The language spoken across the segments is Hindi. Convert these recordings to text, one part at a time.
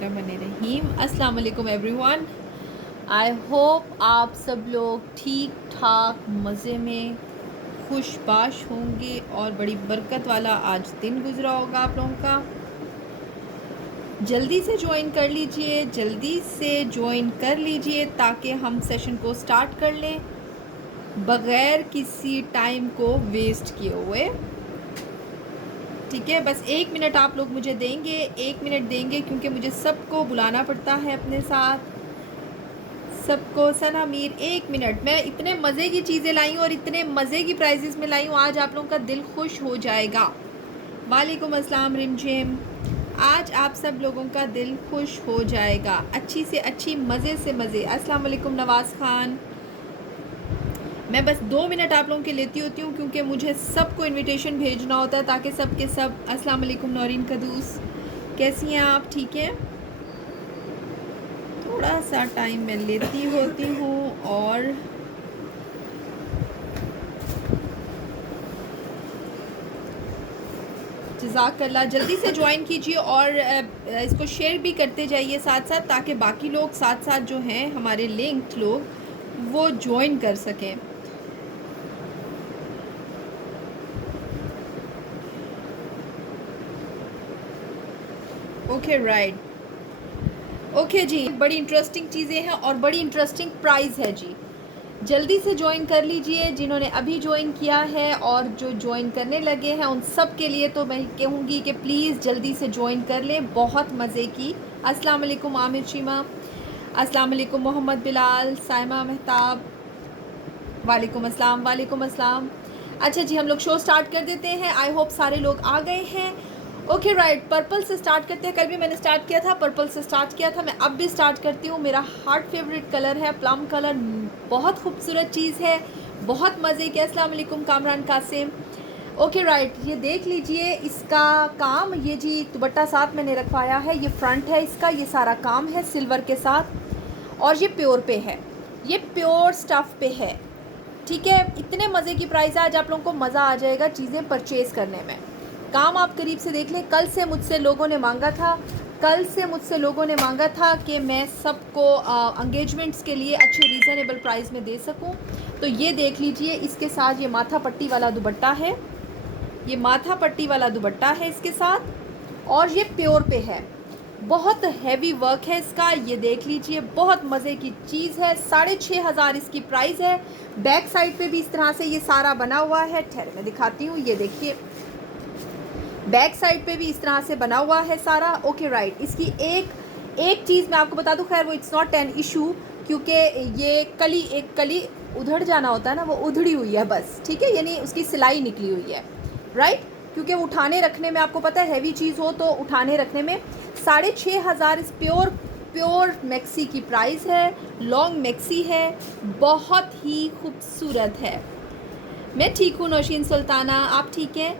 बिस्मिल्लाहिर्रहमानिर्रहीम। अस्सलाम वालेकुम एवरीवन। आई होप आप सब लोग ठीक ठाक मज़े में खुशबाश होंगे और बड़ी बरकत वाला आज दिन गुजरा होगा आप लोगों का। जल्दी से ज्वाइन कर लीजिए, जल्दी से ज्वाइन कर लीजिए ताकि हम सेशन को स्टार्ट कर लें बग़ैर किसी टाइम को वेस्ट किए हुए। ठीक है, बस 1 मिनट आप लोग मुझे देंगे, 1 मिनट देंगे क्योंकि मुझे सबको बुलाना पड़ता है अपने साथ, सबको। सना मीर 1 मिनट। मैं इतने मज़े की चीज़ें लाई हूँ और इतने मज़े की प्राइजेस में लाई हूँ, आज आप लोगों का दिल खुश हो जाएगा। वालेकुम अस्सलाम रिमझिम, आज आप सब लोगों का दिल खुश हो जाएगा। अच्छी से अच्छी, मज़े से मज़े। अस्सलाम वालेकुम नवाज़ खान। मैं बस 2 मिनट आप लोगों के लेती होती हूँ क्योंकि मुझे सबको इनविटेशन भेजना होता है ताकि सब के सब। अस्सलाम वालेकुम नौरीन कदूस, कैसी हैं आप? ठीक है, थोड़ा सा टाइम मैं लेती होती हूँ और जज़ाकल्लाह। जल्दी से ज्वाइन कीजिए और इसको शेयर भी करते जाइए साथ साथ ताकि बाकी लोग साथ साथ जो हैं हमारे लिंक्ड लोग वो ज्वाइन कर सकें। ओके राइट, ओके जी। बड़ी इंटरेस्टिंग चीज़ें हैं और बड़ी इंटरेस्टिंग प्राइस है जी। जल्दी से ज्वाइन कर लीजिए जिन्होंने अभी ज्वाइन किया है और जो ज्वाइन करने लगे हैं उन सब के लिए तो मैं कहूँगी कि प्लीज़ जल्दी से ज्वाइन कर लें, बहुत मज़े की। अस्सलाम वालेकुम आमिर शीमा, अस्सलाम वालेकुम मोहम्मद बिलाल, साइमा महताब, वालेकुम अस्सलाम, वालेकुम अस्सलाम। अच्छा जी, हम लोग शो स्टार्ट कर देते हैं। आई होप सारे लोग आ गए हैं। ओके राइट, पर्पल से स्टार्ट करते हैं। कल भी मैंने स्टार्ट किया था, पर्पल से स्टार्ट किया था, मैं अब भी स्टार्ट करती हूँ। मेरा हार्ट फेवरेट कलर है प्लम कलर, बहुत खूबसूरत चीज़ है, बहुत मज़े के। अस्सलाम वालेकुम कामरान कासिम। ओके राइट, ये देख लीजिए इसका काम। ये जी दुपट्टा साथ मैंने रखवाया है, ये फ्रंट है इसका, ये सारा काम है सिल्वर के साथ और ये प्योर पे है, ये प्योर स्टफ़ पे है। ठीक है, इतने मज़े की प्राइस है, आज आप लोगों को मज़ा आ जाएगा चीज़ें परचेज़ करने में। काम आप करीब से देख लें। कल से मुझसे लोगों ने मांगा था कि मैं सबको एंगेजमेंट्स के लिए अच्छे रीज़नेबल प्राइस में दे सकूं। तो ये देख लीजिए, इसके साथ ये माथा पट्टी वाला दुपट्टा है, ये माथा पट्टी वाला दुपट्टा है इसके साथ और ये प्योर पे है, बहुत हैवी वर्क है इसका। ये देख लीजिए, बहुत मज़े की चीज़ है। 6500 इसकी प्राइस है। बैक साइड पे भी इस तरह से ये सारा बना हुआ है। ठहरे मैं दिखाती हूँ, ये देखिए बैक साइड पे भी इस तरह से बना हुआ है सारा। ओके राइट, इसकी एक चीज़ मैं आपको बता दूं, खैर वो इट्स नॉट एन इशू क्योंकि ये एक कली उधड़ जाना होता है ना, वो उधड़ी हुई है बस। ठीक है, यानी उसकी सिलाई निकली हुई है राइट, क्योंकि वो उठाने रखने में आपको पता है हैवी चीज़ हो तो उठाने रखने में 6500 इस प्योर मैक्सी की प्राइस है। लॉन्ग मैक्सी है, बहुत ही खूबसूरत है। मैं ठीक हूँ नौशीन सुल्ताना, आप ठीक हैं?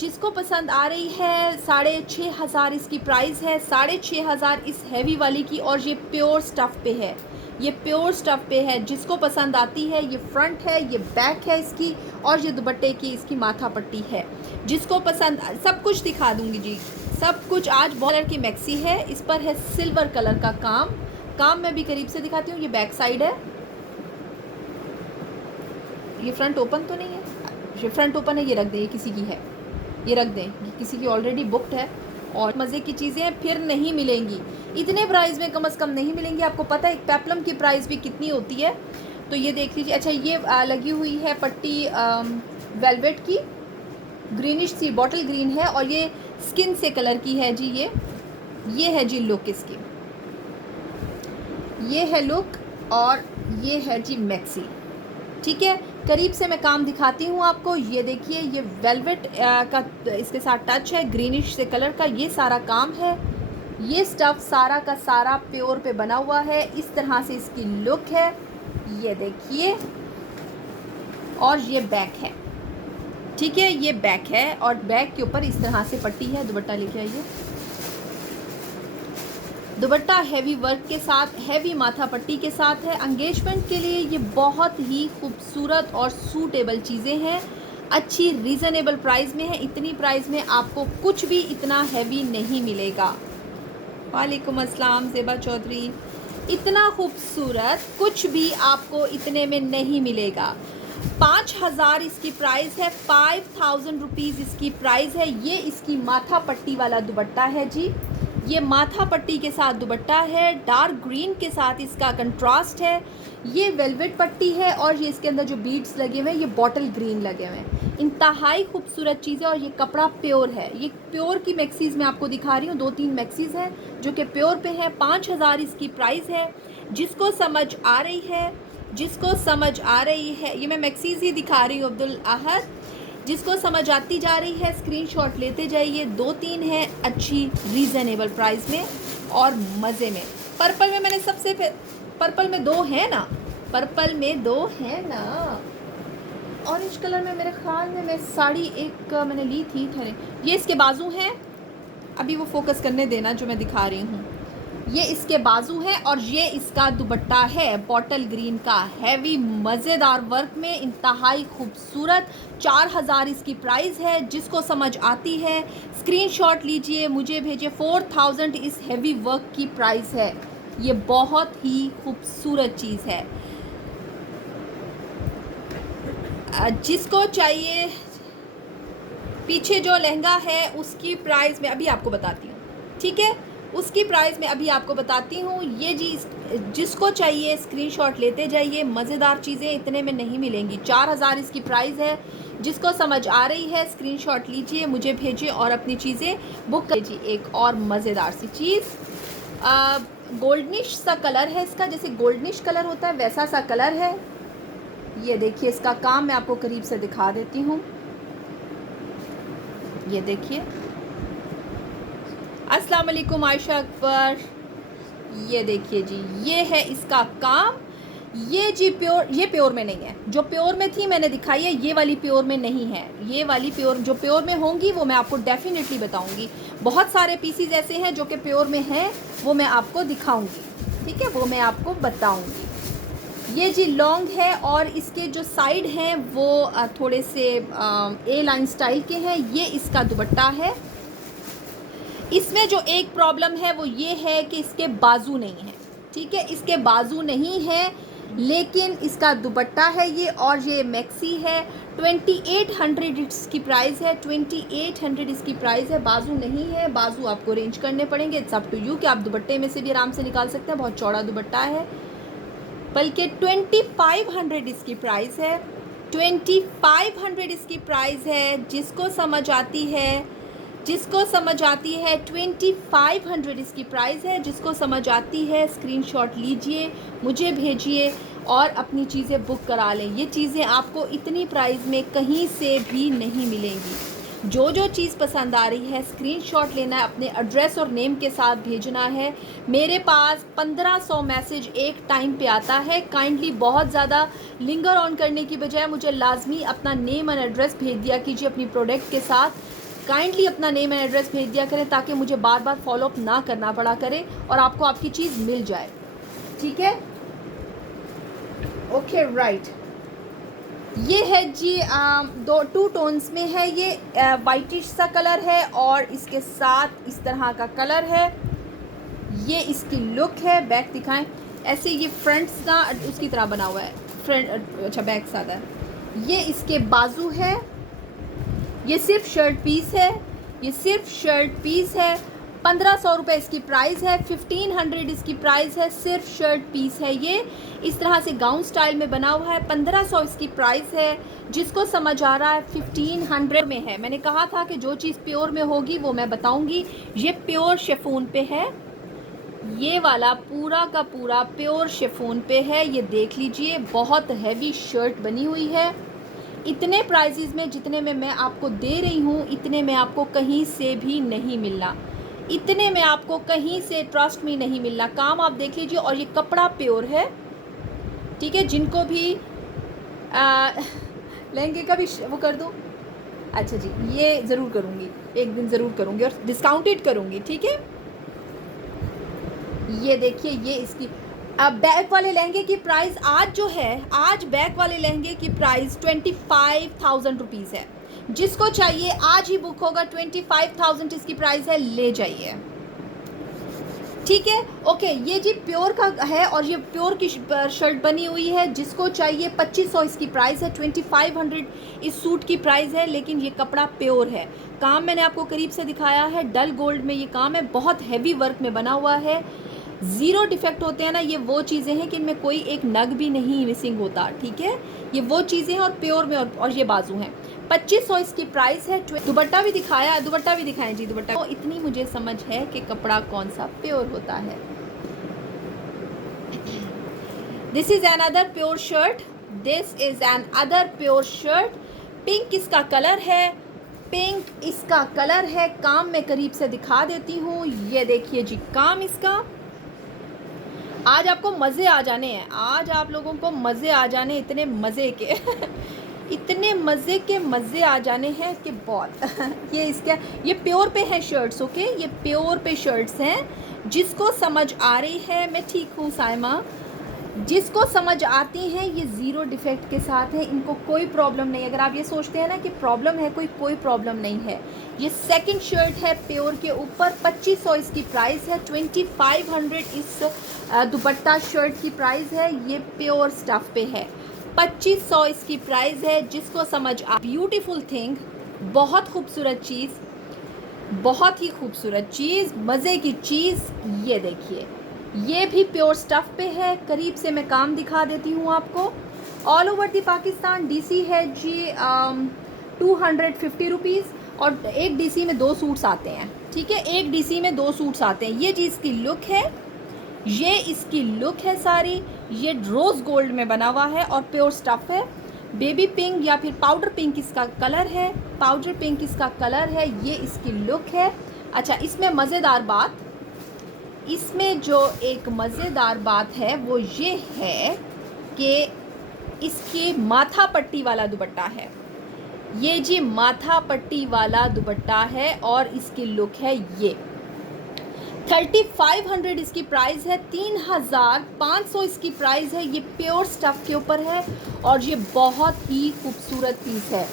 जिसको पसंद आ रही है, 6500 इसकी प्राइस है। 6500 इस हैवी वाली की और ये प्योर स्टफ़ पे है, ये प्योर स्टफ़ पे है। जिसको पसंद आती है, ये फ्रंट है, ये बैक है इसकी और ये दुपट्टे की इसकी माथा पट्टी है। जिसको पसंद, सब कुछ दिखा दूंगी जी, सब कुछ। आज कलर की मैक्सी है, इस पर है सिल्वर कलर का काम मैं भी करीब से दिखाती हूँ। ये बैक साइड है, ये फ्रंट ओपन तो नहीं है, ये फ्रंट ओपन है। ये रख दें, ये किसी की है, ये रख दें, ये किसी की ऑलरेडी बुकड है। और मज़े की चीज़ें फिर नहीं मिलेंगी इतने प्राइस में, कम से कम नहीं मिलेंगी। आपको पता है एक पेप्लम की प्राइस भी कितनी होती है, तो ये देख लीजिए। अच्छा, ये लगी हुई है पट्टी वेलवेट की, ग्रीनिश सी बॉटल ग्रीन है और ये स्किन से कलर की है जी। ये है जी लुक इसकी, ये है लुक और ये है जी मैक्सी। ठीक है, करीब से मैं काम दिखाती हूँ आपको। ये देखिए, ये वेलवेट का इसके साथ टच है, ग्रीनिश से कलर का ये सारा काम है। ये स्टफ़ सारा का सारा प्योर पे बना हुआ है। इस तरह से इसकी लुक है, ये देखिए। और ये बैक है, ठीक है, ये बैक है और बैक के ऊपर इस तरह से पट्टी है। दुपट्टा लेके आइए, दुपट्टा हैवी वर्क के साथ, हैवी माथा पट्टी के साथ है। एंगेजमेंट के लिए ये बहुत ही खूबसूरत और सूटेबल चीज़ें हैं, अच्छी रीज़नेबल प्राइस में है। इतनी प्राइस में आपको कुछ भी इतना हैवी नहीं मिलेगा। वालेकुम अस्सलाम ज़ेबा चौधरी। इतना खूबसूरत कुछ भी आपको इतने में नहीं मिलेगा। 5000 इसकी प्राइस है, 5000 रुपीज़ इसकी प्राइस है। ये इसकी माथा पट्टी वाला दुपट्टा है जी। ये माथा पट्टी के साथ दुपट्टा है, डार्क ग्रीन के साथ इसका कंट्रास्ट है। ये वेलवेट पट्टी है और ये इसके अंदर जो बीड्स लगे हुए हैं ये बॉटल ग्रीन लगे हुए हैं। इंतहाई खूबसूरत चीज़ है और ये कपड़ा प्योर है। ये प्योर की मैक्सीज़ मैं आपको दिखा रही हूँ, 2-3 मैक्सीज़ हैं जो कि प्योर पे है। 5000 इसकी प्राइस है। जिसको समझ आ रही है, जिसको समझ आ रही है, ये मैं मैक्सीज़ ही दिखा रही हूँ अब्दुल अहद। जिसको समझ आती जा रही है स्क्रीनशॉट लेते जाइए। 2-3 है अच्छी रीज़नेबल प्राइस में और मज़े में। पर्पल में मैंने पर्पल में 2 है ना, पर्पल में 2 है ना। ऑरेंज कलर में मेरे ख्याल में मैं साड़ी एक मैंने ली थी। ठहरे, ये इसके बाजू हैं, अभी वो फोकस करने देना जो मैं दिखा रही हूँ। ये इसके बाजू है और ये इसका दुपट्टा है बॉटल ग्रीन का, हैवी मज़ेदार वर्क में, इंतहाई खूबसूरत। 4000 इसकी प्राइस है। जिसको समझ आती है स्क्रीनशॉट लीजिए, मुझे भेजिए। 4000 इस हैवी वर्क की प्राइस है। ये बहुत ही खूबसूरत चीज़ है। जिसको चाहिए, पीछे जो लहंगा है उसकी प्राइस मैं अभी आपको बताती हूँ, ठीक है। उसकी प्राइस मैं अभी आपको बताती हूँ। ये जी जिसको चाहिए स्क्रीनशॉट लेते जाइए। मज़ेदार चीज़ें इतने में नहीं मिलेंगी। 4000 इसकी प्राइस है। जिसको समझ आ रही है स्क्रीनशॉट लीजिए, मुझे भेजिए और अपनी चीज़ें बुक कीजिए। एक और मज़ेदार सी चीज़, गोल्डनिश सा कलर है इसका, जैसे गोल्डनिश कलर होता है वैसा सा कलर है। ये देखिए इसका काम मैं आपको करीब से दिखा देती हूँ। ये देखिए, अस्सलाम वालेकुम आयशा अकबर। ये देखिए जी, ये है इसका काम। ये जी प्योर, ये प्योर में नहीं है। जो प्योर में थी मैंने दिखाई है, ये वाली प्योर में नहीं है। ये वाली प्योर, जो प्योर में होंगी वो मैं आपको डेफिनेटली बताऊंगी। बहुत सारे पीसीज ऐसे हैं जो कि प्योर में हैं, वो मैं आपको दिखाऊंगी, ठीक है, वो मैं आपको बताऊंगी। ये जी लॉन्ग है और इसके जो साइड हैं वो थोड़े से ए लाइन स्टाइल के हैं। ये इसका दुपट्टा है। इसमें जो एक प्रॉब्लम है वो ये है कि इसके बाजू नहीं है, ठीक है, इसके बाजू नहीं है, लेकिन इसका दुपट्टा है ये। और ये मैक्सी है। 2800 इसकी प्राइस है। 2800 इसकी प्राइस है। बाजू नहीं है, बाजू आपको अरेंज करने पड़ेंगे। इट्स अप टू यू कि आप दुपट्टे में से भी आराम से निकाल सकते हैं। बहुत चौड़ा दुपट्टा है। बल्कि 2500 इसकी प्राइस है। 2500 इसकी प्राइस है। जिसको समझ आती है, जिसको समझ आती है 2500 इसकी प्राइस है। जिसको समझ आती है स्क्रीनशॉट लीजिए, मुझे भेजिए और अपनी चीज़ें बुक करा लें। ये चीज़ें आपको इतनी प्राइस में कहीं से भी नहीं मिलेंगी। जो जो चीज़ पसंद आ रही है स्क्रीनशॉट लेना है, अपने एड्रेस और नेम के साथ भेजना है। मेरे पास 1500 मैसेज एक टाइम पे आता है। काइंडली बहुत ज़्यादा लिंगर ऑन करने की बजाय मुझे लाजमी अपना नेम एंड एड्रेस भेज दिया कीजिए अपनी प्रोडक्ट के साथ। काइंडली अपना नेम एंड एड्रेस भेज दिया करें ताकि मुझे बार बार फॉलोअप ना करना पड़ा करे और आपको आपकी चीज़ मिल जाए, ठीक है। Okay right. ये है जी 2 टोन्स में है। ये वाइटिश सा कलर है और इसके साथ इस तरह का कलर है। ये इसकी लुक है। बैक दिखाएं। ऐसे ये फ्रंट्स का उसकी तरह बना हुआ है। फ्रंट, अच्छा बैक सादा है। ये इसके बाजू है। ये सिर्फ शर्ट पीस है। ये सिर्फ शर्ट पीस है। 1500 रुपये इसकी प्राइस है। 1500 इसकी प्राइस है। सिर्फ शर्ट पीस है। ये इस तरह से गाउन स्टाइल में बना हुआ है। 1500 इसकी प्राइस है। जिसको समझ आ रहा है 1500 में है। मैंने कहा था कि जो चीज़ प्योर में होगी वो मैं बताऊंगी। ये प्योर शिफॉन पे है। ये वाला पूरा का पूरा प्योर शिफॉन पे है। ये देख लीजिए, बहुत हैवी शर्ट बनी हुई है। इतने प्राइजेज़ में जितने में मैं आपको दे रही हूँ, इतने में आपको कहीं से भी नहीं मिलना। इतने में आपको कहीं से ट्रस्ट में नहीं मिलना। काम आप देख लीजिए। और ये कपड़ा प्योर है, ठीक है। जिनको भी लहंगे का भी वो कर दूँ, अच्छा जी, ये ज़रूर करूँगी, एक दिन ज़रूर करूँगी और डिस्काउंटेड करूँगी, ठीक है। ये देखिए, ये इसकी अब बैक वाले लहंगे की प्राइस आज जो है, आज बैक वाले लहंगे की प्राइस 25,000 रुपीज़ है। जिसको चाहिए आज ही बुक होगा। 25,000 इसकी प्राइस है, ले जाइए। ठीक है। ओके, ये जी प्योर का है और ये प्योर की शर्ट बनी हुई है। जिसको चाहिए 2500 इसकी प्राइस है, 2500 इस सूट की प्राइस है। लेकिन ये कपड़ा प्योर है। काम मैंने आपको करीब से दिखाया है, डल गोल्ड में ये काम है, बहुत हैवी वर्क में बना हुआ है। ज़ीरो डिफेक्ट होते हैं ना, ये वो चीज़ें हैं कि इनमें कोई एक नग भी नहीं मिसिंग होता। ठीक है, ये वो चीज़ें हैं और प्योर में, और ये बाजू हैं। 2500 इसकी प्राइस है। दुपट्टा भी दिखाया, दुपट्टा भी दिखाएं जी। दुपट्टा तो इतनी मुझे समझ है कि कपड़ा कौन सा प्योर होता है। This is another pure shirt, this is an other pure shirt. Pink इसका कलर है, पिंक इसका कलर है। काम मैं करीब से दिखा देती हूँ, ये देखिए जी काम इसका। आज आपको मज़े आ जाने हैं, आज आप लोगों को मज़े आ जाने, इतने मज़े के इतने मज़े के मज़े आ जाने हैं कि बहुत ये इसका, ये प्योर पे है शर्ट्स। ओके, ये प्योर पे शर्ट्स हैं। जिसको समझ आ रही है, मैं ठीक हूँ साइमा, जिसको समझ आती हैं ये ज़ीरो डिफेक्ट के साथ है, इनको कोई प्रॉब्लम नहीं। अगर आप ये सोचते हैं ना कि प्रॉब्लम है, कोई प्रॉब्लम नहीं है। ये सेकंड शर्ट है प्योर के ऊपर, 2500 इसकी प्राइस है, 2500 इस दुपट्टा शर्ट की प्राइस है। ये प्योर स्टफ़ पे है, 2500 इसकी प्राइस है। जिसको समझ आ, ब्यूटीफुल थिंग, बहुत खूबसूरत चीज़, बहुत ही खूबसूरत चीज़, मज़े की चीज़। ये देखिए, ये भी प्योर स्टफ़ पे है। करीब से मैं काम दिखा देती हूँ आपको। All over the Pakistan DC है जी 250 रुपीज़, और एक डीसी में 2 सूट्स आते हैं। ठीक है, एक डीसी में 2 सूट्स आते हैं। ये जी इसकी लुक है, ये इसकी लुक है सारी। ये रोज़ गोल्ड में बना हुआ है और प्योर स्टफ़ है। बेबी पिंक या फिर पाउडर पिंक इसका कलर है, पाउडर पिंक इसका कलर है। ये इसकी लुक है। अच्छा, इसमें मज़ेदार बात, इसमें जो एक मज़ेदार बात है वो ये है कि इसकी माथा पट्टी वाला दुपट्टा है। ये जी माथा पट्टी वाला दुपट्टा है और इसकी लुक है ये। 3500 इसकी प्राइस है, 3500 इसकी प्राइस है। ये प्योर स्टफ़ के ऊपर है और ये बहुत ही खूबसूरत पीस है,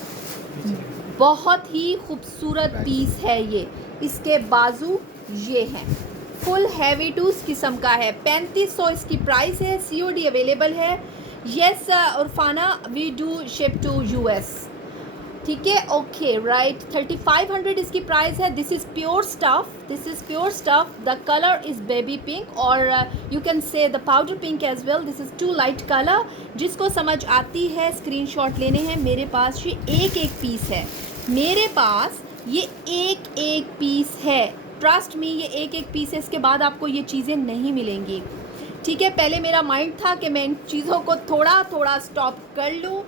बहुत ही खूबसूरत पीस है ये। इसके बाजू ये हैं, फुल हैवी टूस किस्म का है। 3500 इसकी प्राइस है, COD अवेलेबल है। Yes Urfana, we do ship to US। ठीक है, ओके राइट। 3500 इसकी प्राइस है। This is pure stuff, this is pure stuff. The colour is baby pink और you can say the powder pink as well. This is 2 light colour. जिसको समझ आती है स्क्रीनशॉट लेने हैं। मेरे पास ये एक पीस है, मेरे पास ये एक पीस है। ट्रस्ट मी, ये एक पीस है। इसके बाद आपको ये चीज़ें नहीं मिलेंगी। ठीक है, पहले मेरा माइंड था कि मैं इन चीज़ों को थोड़ा थोड़ा स्टॉप कर लूँ।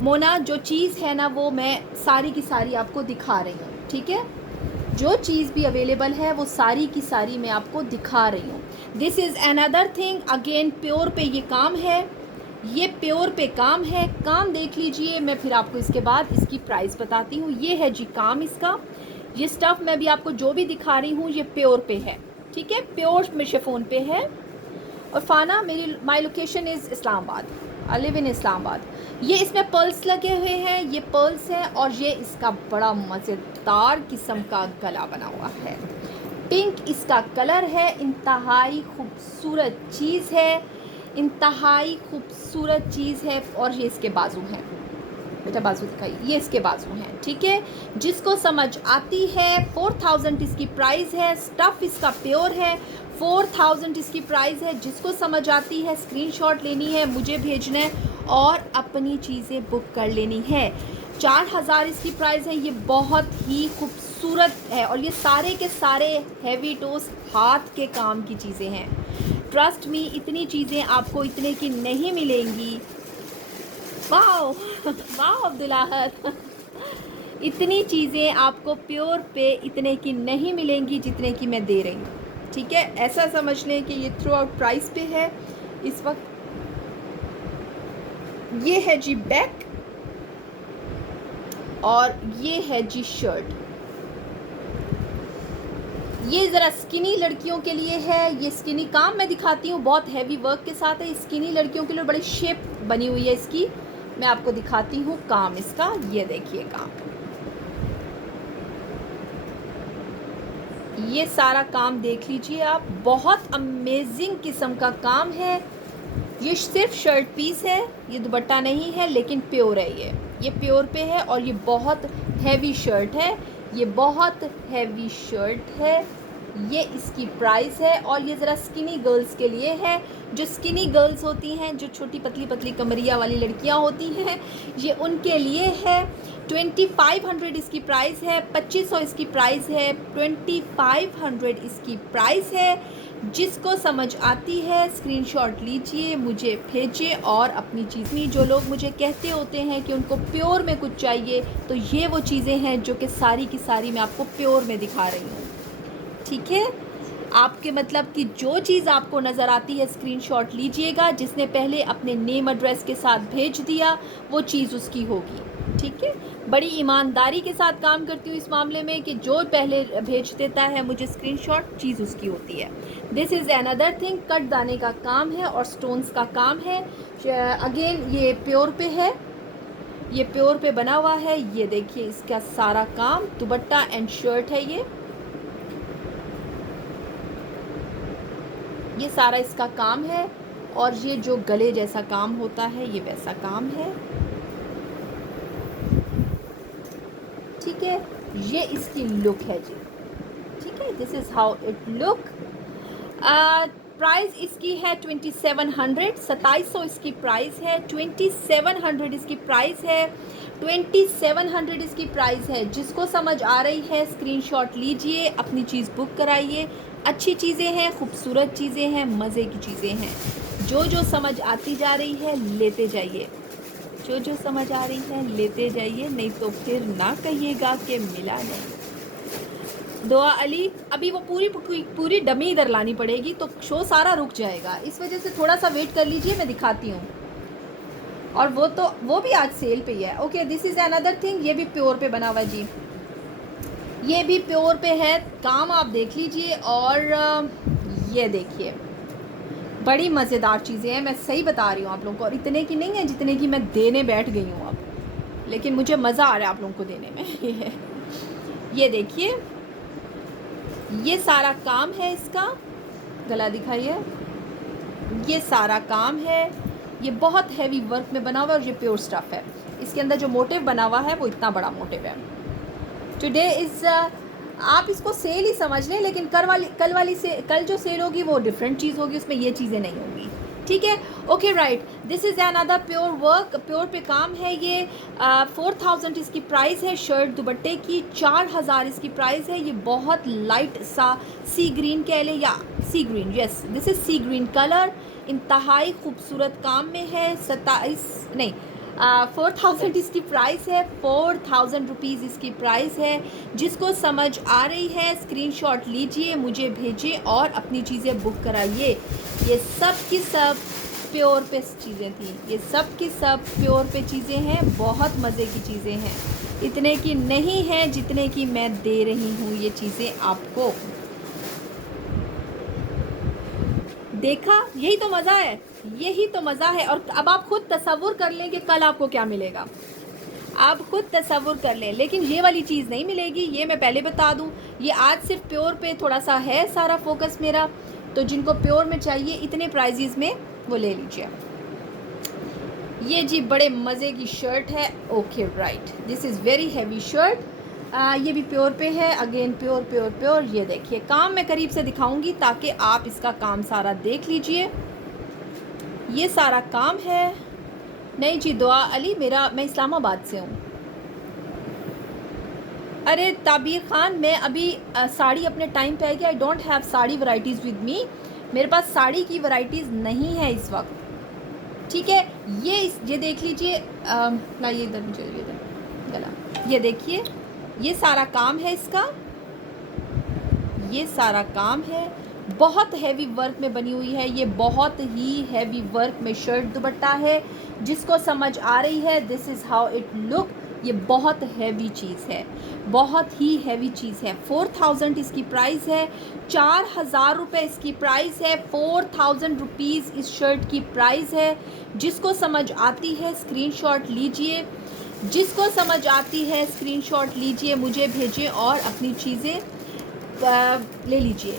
मोना, जो चीज़ है ना वो मैं सारी की सारी आपको दिखा रही हूँ। ठीक है, जो चीज़ भी अवेलेबल है वो सारी की सारी मैं आपको दिखा रही हूँ। This is another thing, again pure पे ये काम है, ये प्योर पे काम है। काम देख लीजिए, मैं फिर आपको इसके बाद इसकी प्राइस बताती हूँ। ये है जी काम इसका। ये स्टफ़ मैं भी आपको जो भी दिखा रही हूँ ये प्योर पे है। ठीक है, प्योर में शिफॉन पे है। और फाना, मेरी my location is Islamabad, I live in Islamabad. ये इसमें पर्ल्स लगे हुए हैं, ये पर्ल्स हैं और ये इसका बड़ा मज़ेदार किस्म का गला बना हुआ है। पिंक इसका कलर है, इंतहाई खूबसूरत चीज़ है, इंतहाई खूबसूरत चीज़ है। और ये इसके बाजू हैं, बेटा बाजू दिखाइए, ये इसके बाजू हैं। ठीक है, जिसको समझ आती है 4000 इसकी प्राइस है। स्टफ़ इसका प्योर है, 4000 इसकी प्राइस है। जिसको समझ आती है स्क्रीनशॉट लेनी है, मुझे भेजना है और अपनी चीज़ें बुक कर लेनी है। 4000 इसकी प्राइस है। ये बहुत ही खूबसूरत है और ये सारे के सारे हैवी टोस हाथ के काम की चीज़ें हैं। ट्रस्ट मी, इतनी चीज़ें आपको इतने की नहीं मिलेंगी। वाओ वाओ अब्दुल्लाहत, इतनी चीज़ें आपको प्योर पे इतने की नहीं मिलेंगी जितने की मैं दे रही हूँ। ठीक है, ऐसा समझ लें कि ये थ्रू आउट प्राइस पे है इस वक्त। ये है जी बैक और ये है जी शर्ट। ये ज़रा स्किनी लड़कियों के लिए है। ये स्किनी काम मैं दिखाती हूँ, बहुत हैवी वर्क के साथ है। स्किनी लड़कियों के लिए बड़ी शेप बनी हुई है इसकी। मैं आपको दिखाती हूँ काम इसका। ये देखिए काम, ये सारा काम देख लीजिए आप, बहुत अमेजिंग किस्म का काम है। ये सिर्फ शर्ट पीस है, ये दुपट्टा नहीं है, लेकिन प्योर है। ये प्योर पे है और ये बहुत हैवी शर्ट है, ये बहुत हैवी शर्ट है। ये इसकी प्राइस है और ये ज़रा स्किनी गर्ल्स के लिए है। जो स्किनी गर्ल्स होती हैं, जो छोटी पतली पतली कमरिया वाली लड़कियां होती हैं, ये उनके लिए है। 2500 इसकी प्राइस है, 2500 इसकी प्राइस है, 2500 इसकी प्राइस है। जिसको समझ आती है स्क्रीनशॉट लीजिए, मुझे भेजिए और अपनी चीज़ में। जो लोग मुझे कहते होते हैं कि उनको प्योर में कुछ चाहिए, तो ये वो चीज़ें हैं जो कि सारी की सारी मैं आपको प्योर में दिखा रही हूँ। ठीक है, आपके मतलब कि जो चीज़ आपको नज़र आती है स्क्रीनशॉट लीजिएगा। जिसने पहले अपने नेम एड्रेस के साथ भेज दिया वो चीज़ उसकी होगी। ठीक है, बड़ी ईमानदारी के साथ काम करती हूँ इस मामले में कि जो पहले भेज देता है मुझे स्क्रीनशॉट, चीज़ उसकी होती है। This is another thing, cut दाने का काम है और स्टोन्स का काम है। अगेन ये प्योर पे है, ये प्योर पे बना हुआ है। ये देखिए इसका सारा काम, दुपट्टा एंड शर्ट है। ये सारा इसका काम है और ये जो गले जैसा काम होता है ये वैसा काम है। ठीक है, ये इसकी लुक है जी। ठीक है, this is how it look. Price इसकी है 2700, 2700 इसकी प्राइस है, 2700 इसकी प्राइस है, 2700 इसकी प्राइस है। जिसको समझ आ रही है स्क्रीनशॉट लीजिए, अपनी चीज़ बुक कराइए। अच्छी चीज़ें हैं, खूबसूरत चीज़ें हैं, मज़े की चीज़ें हैं। जो समझ आती जा रही है लेते जाइए, जो समझ आ रही है लेते जाइए, नहीं तो फिर ना कहिएगा कि मिला नहीं। दुआ अली, अभी वो पूरी डमी इधर लानी पड़ेगी तो शो सारा रुक जाएगा, इस वजह से थोड़ा सा वेट कर लीजिए, मैं दिखाती हूँ। और वो भी आज सेल पे ही है। Okay, this is another thing, ये भी प्योर पे बना हुआ है जी, ये भी प्योर पे है। काम आप देख लीजिए और ये देखिए, बड़ी मज़ेदार चीज़ें हैं, मैं सही बता रही हूँ आप लोगों को। और इतने की नहीं है जितने की मैं देने बैठ गई हूँ अब, लेकिन मुझे मज़ा आ रहा है आप लोगों को देने में। ये देखिए, ये सारा काम है इसका, गला दिखाइए, ये सारा काम है। ये बहुत हैवी वर्क में बना हुआ है और ये प्योर स्टफ़ है। इसके अंदर जो मोटिव बना हुआ है वो इतना बड़ा मोटिव है। टुडे इज़ आप इसको सेल ही समझ लें, लेकिन कल जो सेल होगी वो डिफरेंट चीज़ होगी, उसमें ये चीज़ें नहीं होंगी। ठीक है, okay right. This is another pure work, pure पे काम है ये। 4000 इसकी प्राइस है शर्ट दुपट्टे की, 4000 इसकी प्राइस है। ये बहुत लाइट सा सी ग्रीन कह लें या sea green, yes this is sea green colour, इंतहाई खूबसूरत काम में है। 4000 इसकी प्राइस है, 4000 रुपीज़ इसकी प्राइस है। जिसको समझ आ रही है स्क्रीनशॉट लीजिए, मुझे भेजिए और अपनी चीज़ें बुक कराइए। ये सब की सब प्योर पे चीज़ें थी, ये सब की सब प्योर पे चीज़ें हैं, बहुत मज़े की चीज़ें हैं। इतने की नहीं है जितने की मैं दे रही हूँ ये चीज़ें आपको। देखा, यही तो मज़ा है, यही तो मज़ा है। और अब आप खुद तसव्वुर कर लें कि कल आपको क्या मिलेगा, आप खुद तसव्वुर कर लें। लेकिन ये वाली चीज़ नहीं मिलेगी, ये मैं पहले बता दूं। ये आज सिर्फ प्योर पे थोड़ा सा है सारा फोकस मेरा, तो जिनको प्योर में चाहिए इतने प्राइजेज़ में वो ले लीजिए। ये जी बड़े मज़े की शर्ट है। Okay right, this is very heavy shirt. ये भी प्योर पे है, अगेन प्योर प्योर प्योर। ये देखिए, काम मैं करीब से दिखाऊंगी ताकि आप इसका काम सारा देख लीजिए। ये सारा काम है। नहीं जी दुआ अली, मैं इस्लामाबाद से हूँ। अरे ताबीर ख़ान, मैं अभी साड़ी अपने टाइम पे आएगी। I don't have sari varieties with me, मेरे पास साड़ी की वैराइटीज़ नहीं है इस वक्त। ठीक है, ये देख लीजिए, लाइए इधर, मुझे इधर गला, ये देखिए, ये सारा काम है इसका, ये सारा काम है। बहुत हैवी वर्क में बनी हुई है, ये बहुत ही हैवी वर्क में शर्ट दुपट्टा है। जिसको समझ आ रही है, this is how it look. ये बहुत हैवी चीज़ है, बहुत ही हैवी चीज़ है। 4000 इसकी प्राइस है, 4000 रुपये इसकी प्राइस है, 4000 रुपीज़ इस शर्ट की प्राइस है। जिसको समझ आती है स्क्रीनशॉट लीजिए, जिसको समझ आती है स्क्रीनशॉट लीजिए, मुझे भेजिए और अपनी चीज़ें ले लीजिए।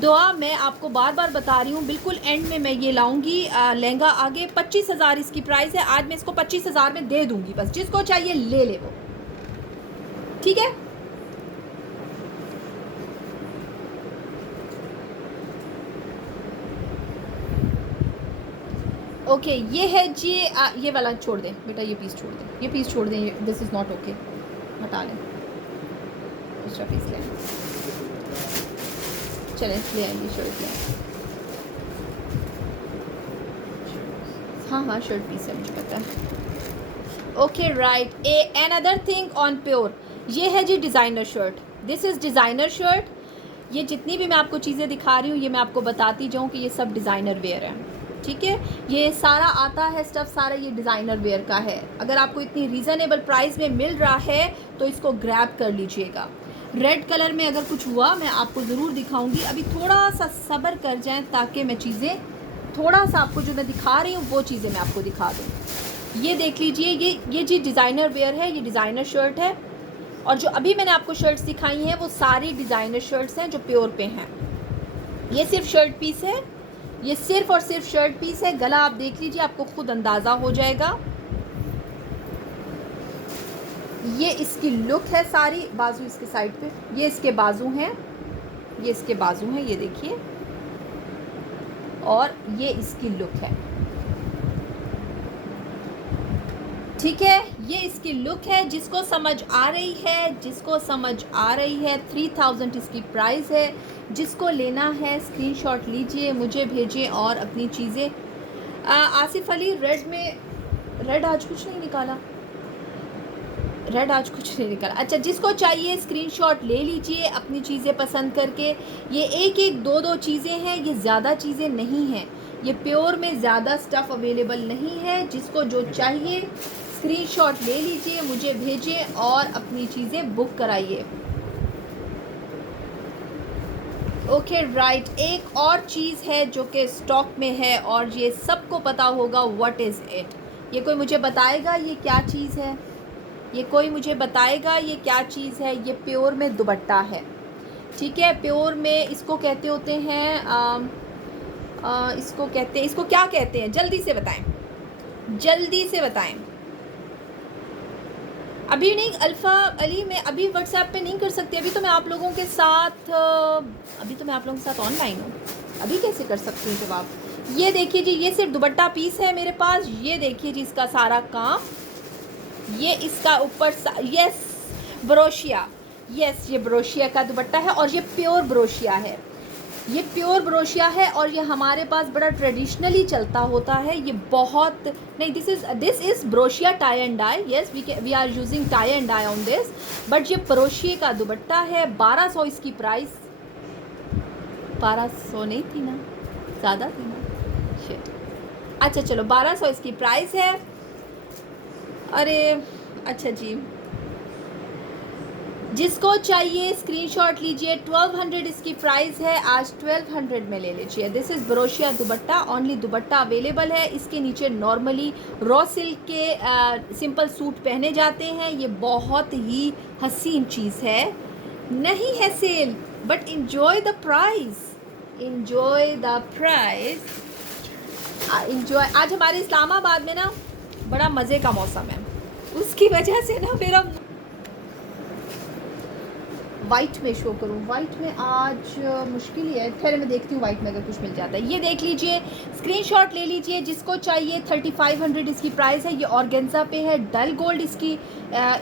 दुआ मैं आपको बार बार बता रही हूँ, बिल्कुल एंड में मैं ये लाऊंगी लहंगा आगे। 25,000 इसकी प्राइस है, आज मैं इसको 25,000 में दे दूंगी, बस जिसको चाहिए ले ले वो, ठीक है। ओके ये है जी, ये वाला छोड़ दें बेटा, ये पीस छोड़ दें, ये पीस छोड़ दें, दिस इज़ नॉट ओके, हटा लें, दूसरा पीस लें, चलें ले आएंगे शर्ट लें। हाँ हाँ शर्ट पीस है, मुझे पता है। Okay right, another thing on pure, ये है जी designer shirt, this is designer shirt. ये जितनी भी मैं आपको चीज़ें दिखा रही हूँ ये मैं आपको बताती जाऊँ कि ये सब डिज़ाइनर वेयर है, ठीक है। ये सारा आता है स्टफ़, सारा ये डिज़ाइनर वेयर का है। अगर आपको इतनी रीज़नेबल प्राइस में मिल रहा है तो इसको ग्रैब कर लीजिएगा। रेड कलर में अगर कुछ हुआ मैं आपको ज़रूर दिखाऊंगी, अभी थोड़ा सा सब्र कर जाएं ताकि मैं चीज़ें थोड़ा सा आपको जो मैं दिखा रही हूँ वो चीज़ें मैं आपको दिखा दूँ। ये देख लीजिए, ये जी डिज़ाइनर वेयर है, ये डिज़ाइनर शर्ट है। और जो अभी मैंने आपको शर्ट्स दिखाई हैं वो सारी डिज़ाइनर शर्ट्स हैं जो प्योर पे हैं। ये सिर्फ शर्ट पीस है, ये सिर्फ और सिर्फ शर्ट पीस है। गला आप देख लीजिए, आपको खुद अंदाज़ा हो जाएगा। ये इसकी लुक है सारी, बाजू इसके साइड पे, ये इसके बाजू हैं, ये इसके बाजू हैं, ये देखिए, और ये इसकी लुक है, ठीक है। ये इसकी लुक है, जिसको समझ आ रही है, जिसको समझ आ रही है। 3000 इसकी प्राइस है, जिसको लेना है स्क्रीनशॉट लीजिए, मुझे भेजिए और अपनी चीज़ें। आसिफ अली रेड में, रेड आज कुछ नहीं निकाला, रेड आज कुछ नहीं निकाला। अच्छा, जिसको चाहिए स्क्रीनशॉट ले लीजिए अपनी चीज़ें पसंद करके। ये एक एक दो दो चीज़ें हैं, ये ज़्यादा चीज़ें नहीं हैं, ये प्योर में ज़्यादा स्टफ़ अवेलेबल नहीं है। जिसको जो चाहिए स्क्रीनशॉट ले लीजिए, मुझे भेजिए और अपनी चीज़ें बुक कराइए। ओके राइट, एक और चीज़ है जो कि स्टॉक में है और ये सबको पता होगा, व्हाट इज़ इट। ये कोई मुझे बताएगा ये क्या चीज़ है? ये कोई मुझे बताएगा ये क्या चीज़ है? ये प्योर में दुपट्टा है, ठीक है। प्योर में इसको कहते होते हैं इसको कहते हैं, इसको क्या कहते हैं? जल्दी से बताएं, जल्दी से बताएं। अभी नहीं अल्फ़ा अली, मैं अभी व्हाट्सएप पे नहीं कर सकती, अभी तो मैं आप लोगों के साथ ऑनलाइन हूँ, अभी कैसे कर सकती हूँ जवाब। ये देखिए जी, ये सिर्फ दुपट्टा पीस है मेरे पास। ये देखिए जी इसका सारा काम, ये इसका ऊपर यस ब्रोशिया, यस ये ब्रोशिया का दुपट्टा है और ये प्योर ब्रोशिया है, ये प्योर ब्रोशिया है और ये हमारे पास बड़ा ट्रेडिशनली चलता होता है। ये बहुत नहीं, दिस इज़ ब्रोशिया tie and dye, yes we are using tie and dye on this, but ये ब्रोशिया का दुपट्टा है। 1200 इसकी प्राइस, 1200 नहीं थी ना, ज़्यादा थी ना, शिट। अच्छा चलो 1200 इसकी प्राइस है। अरे अच्छा जी, जिसको चाहिए स्क्रीनशॉट लीजिए। 1200 इसकी प्राइस है, आज 1200 में ले लीजिए। दिस इज़ ब्रोशिया दुपट्टा, ओनली दुपट्टा अवेलेबल है। इसके नीचे नॉर्मली रॉ सिल्क के सिंपल सूट पहने जाते हैं। ये बहुत ही हसीन चीज़ है, नहीं है sale, but enjoy the price, enjoy the price, enjoy. आज हमारे इस्लामाबाद में ना बड़ा मज़े का मौसम है, उसकी वजह से ना मेरा वाइट में शो करूँ, वाइट में आज मुश्किल ही है, खैर मैं देखती हूँ वाइट में अगर कुछ मिल जाता है। ये देख लीजिए, स्क्रीनशॉट ले लीजिए, जिसको चाहिए। 3500 इसकी प्राइस है। ये ऑर्गेन्जा पे है, डल गोल्ड इसकी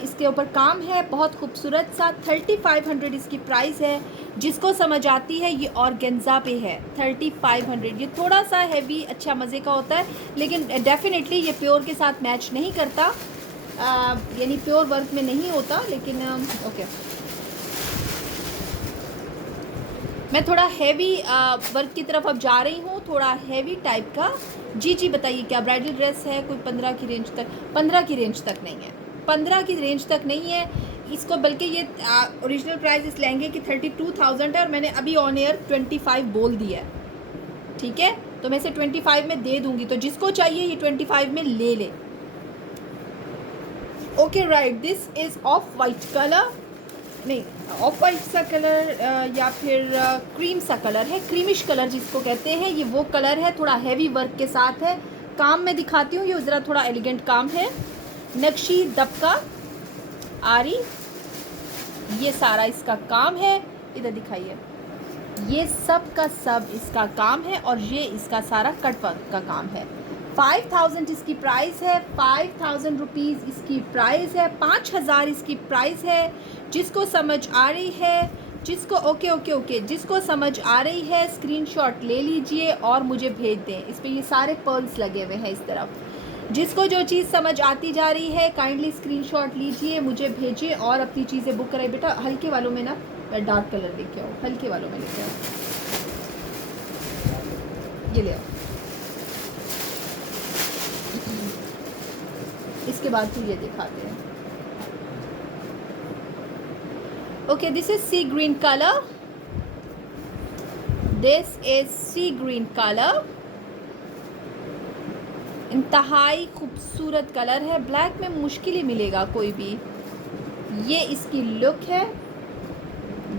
इसके ऊपर काम है, बहुत खूबसूरत सा। 3500 इसकी प्राइस है, जिसको समझ आती है। ये ऑर्गेन्जा पे है, 3500। ये थोड़ा सा हैवी, अच्छा मज़े का होता है, लेकिन डेफिनेटली ये प्योर के साथ मैच नहीं करता, यानी प्योर वर्क में नहीं होता, लेकिन ओके। मैं थोड़ा हैवी वर्क की तरफ अब जा रही हूँ, थोड़ा हैवी टाइप का। जी जी बताइए, क्या ब्राइडल ड्रेस है कोई 15 की रेंज तक? 15 की रेंज तक नहीं है, 15 की रेंज तक नहीं है इसको, बल्कि ये ओरिजिनल प्राइस इस लहंगे की 32,000 है और मैंने अभी ऑन एयर 25 बोल दिया है, ठीक है। तो मैं इसे 25 में दे दूँगी, तो जिसको चाहिए ये 25 में ले ले। Okay right, this is of white colour, नहीं ऑफ वाइट सा कलर या फिर क्रीम सा कलर है, क्रीमिश कलर जिसको कहते हैं, ये वो कलर है, थोड़ा हैवी वर्क के साथ है। काम मैं दिखाती हूँ, ये ज़रा थोड़ा एलिगेंट काम है। नक्शी दबका आरी, ये सारा इसका काम है। इधर दिखाइए, ये सब का सब इसका काम है और ये इसका सारा कट वर्क का काम है। 5000 इसकी प्राइस है, 5000 रुपीज़ इसकी प्राइस है, 5000 इसकी प्राइस है। जिसको समझ आ रही है, जिसको ओके ओके ओके जिसको समझ आ रही है स्क्रीनशॉट ले लीजिए और मुझे भेज दें। इस पे ये सारे पर्ल्स लगे हुए हैं इस तरफ। जिसको जो चीज़ समझ आती जा रही है काइंडली स्क्रीनशॉट लीजिए, मुझे भेजिए और अपनी चीज़ें बुक कराइए। बेटा हल्के वालों में ना डार्क कलर लेके आओ, हल्के वालों में लेके आओ, ये ले आओ। इसके बाद फिर ये दिखाते हैं। Okay, this is sea green colour, this is sea green colour, इंतहाई खूबसूरत कलर है। ब्लैक में मुश्किल ही मिलेगा कोई भी। ये इसकी लुक है,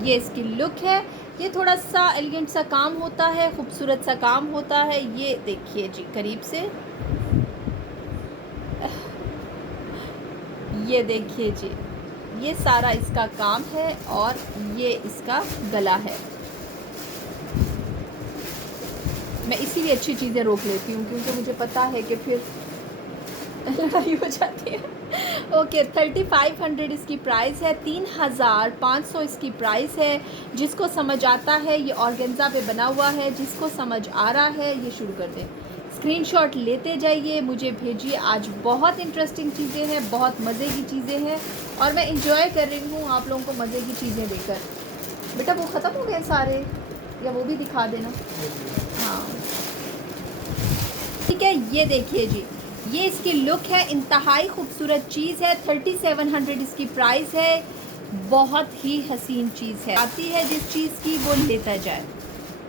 ये इसकी लुक है। ये थोड़ा सा एलिगेंट सा काम होता है, खूबसूरत सा काम होता है। ये देखिए जी करीब से, ये देखिए जी, ये सारा इसका काम है और ये इसका गला है। मैं इसीलिए अच्छी चीज़ें रोक लेती हूँ क्योंकि मुझे पता है कि फिर लड़ाई हो जाती है। ओके, 3500 इसकी प्राइस है, 3500 इसकी प्राइस है। जिसको समझ आता है, ये ऑर्गेन्जा पे बना हुआ है, जिसको समझ आ रहा है ये शुरू कर दें। स्क्रीनशॉट लेते जाइए, मुझे भेजिए। आज बहुत इंटरेस्टिंग चीज़ें हैं, बहुत मज़े की चीज़ें हैं और मैं इंजॉय कर रही हूँ आप लोगों को मज़े की चीज़ें देकर। बेटा वो ख़त्म हो गए सारे या वो भी दिखा देना। हाँ ठीक है, ये देखिए जी, ये इसकी लुक है। इंतहाई खूबसूरत चीज़ है, 3700 इसकी प्राइस है। बहुत ही हसीन चीज़ है, आती है जिस चीज़ की वो लेता जाए।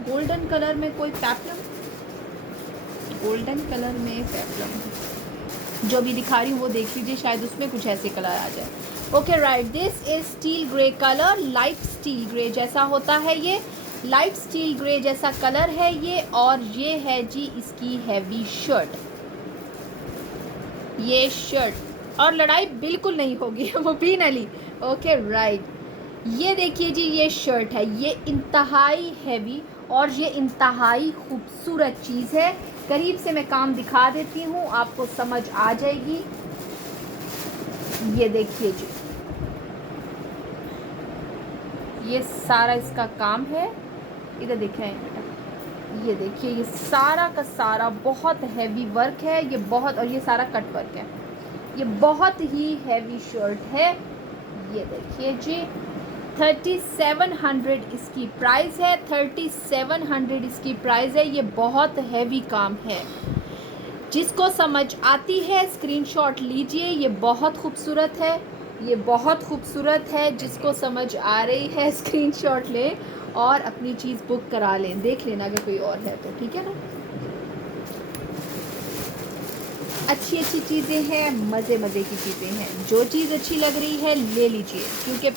गोल्डन कलर में कोई पैपलम, गोल्डन कलर में पैपलम जो भी दिखा रही हूँ वो देख लीजिए, शायद उसमें कुछ ऐसे कलर आ जाए। Okay right, this is steel grey colour, light steel grey जैसा होता है, ये लाइट स्टील ग्रे जैसा कलर है ये। और ये है जी इसकी हैवी शर्ट, ये शर्ट, और लड़ाई बिल्कुल नहीं होगी मुबीन अली। ओके राइट, ये देखिए जी, ये शर्ट है, ये इंतहाई हैवी और ये इंतहाई खूबसूरत चीज़ है। करीब से मैं काम दिखा देती हूँ, आपको समझ आ जाएगी। ये देखिए जी, ये सारा इसका काम है। इधर देखें बेटा, ये देखिए, ये सारा का सारा बहुत हैवी वर्क है ये, बहुत, और ये सारा कट वर्क है। ये बहुत ही हैवी शर्ट है। ये देखिए जी, 3700 इसकी प्राइस है, 3700 इसकी प्राइस है। ये बहुत हैवी काम है, जिसको समझ आती है स्क्रीनशॉट लीजिए। ये बहुत खूबसूरत है, ये बहुत खूबसूरत है। जिसको समझ आ रही है स्क्रीनशॉट लें और अपनी चीज़ बुक करा लें। देख लेना अगर कोई और है तो, ठीक है ना। अच्छी अच्छी चीज़ें हैं, मज़े मज़े की चीज़ें हैं। जो चीज़ अच्छी लग रही है ले लीजिए, क्योंकि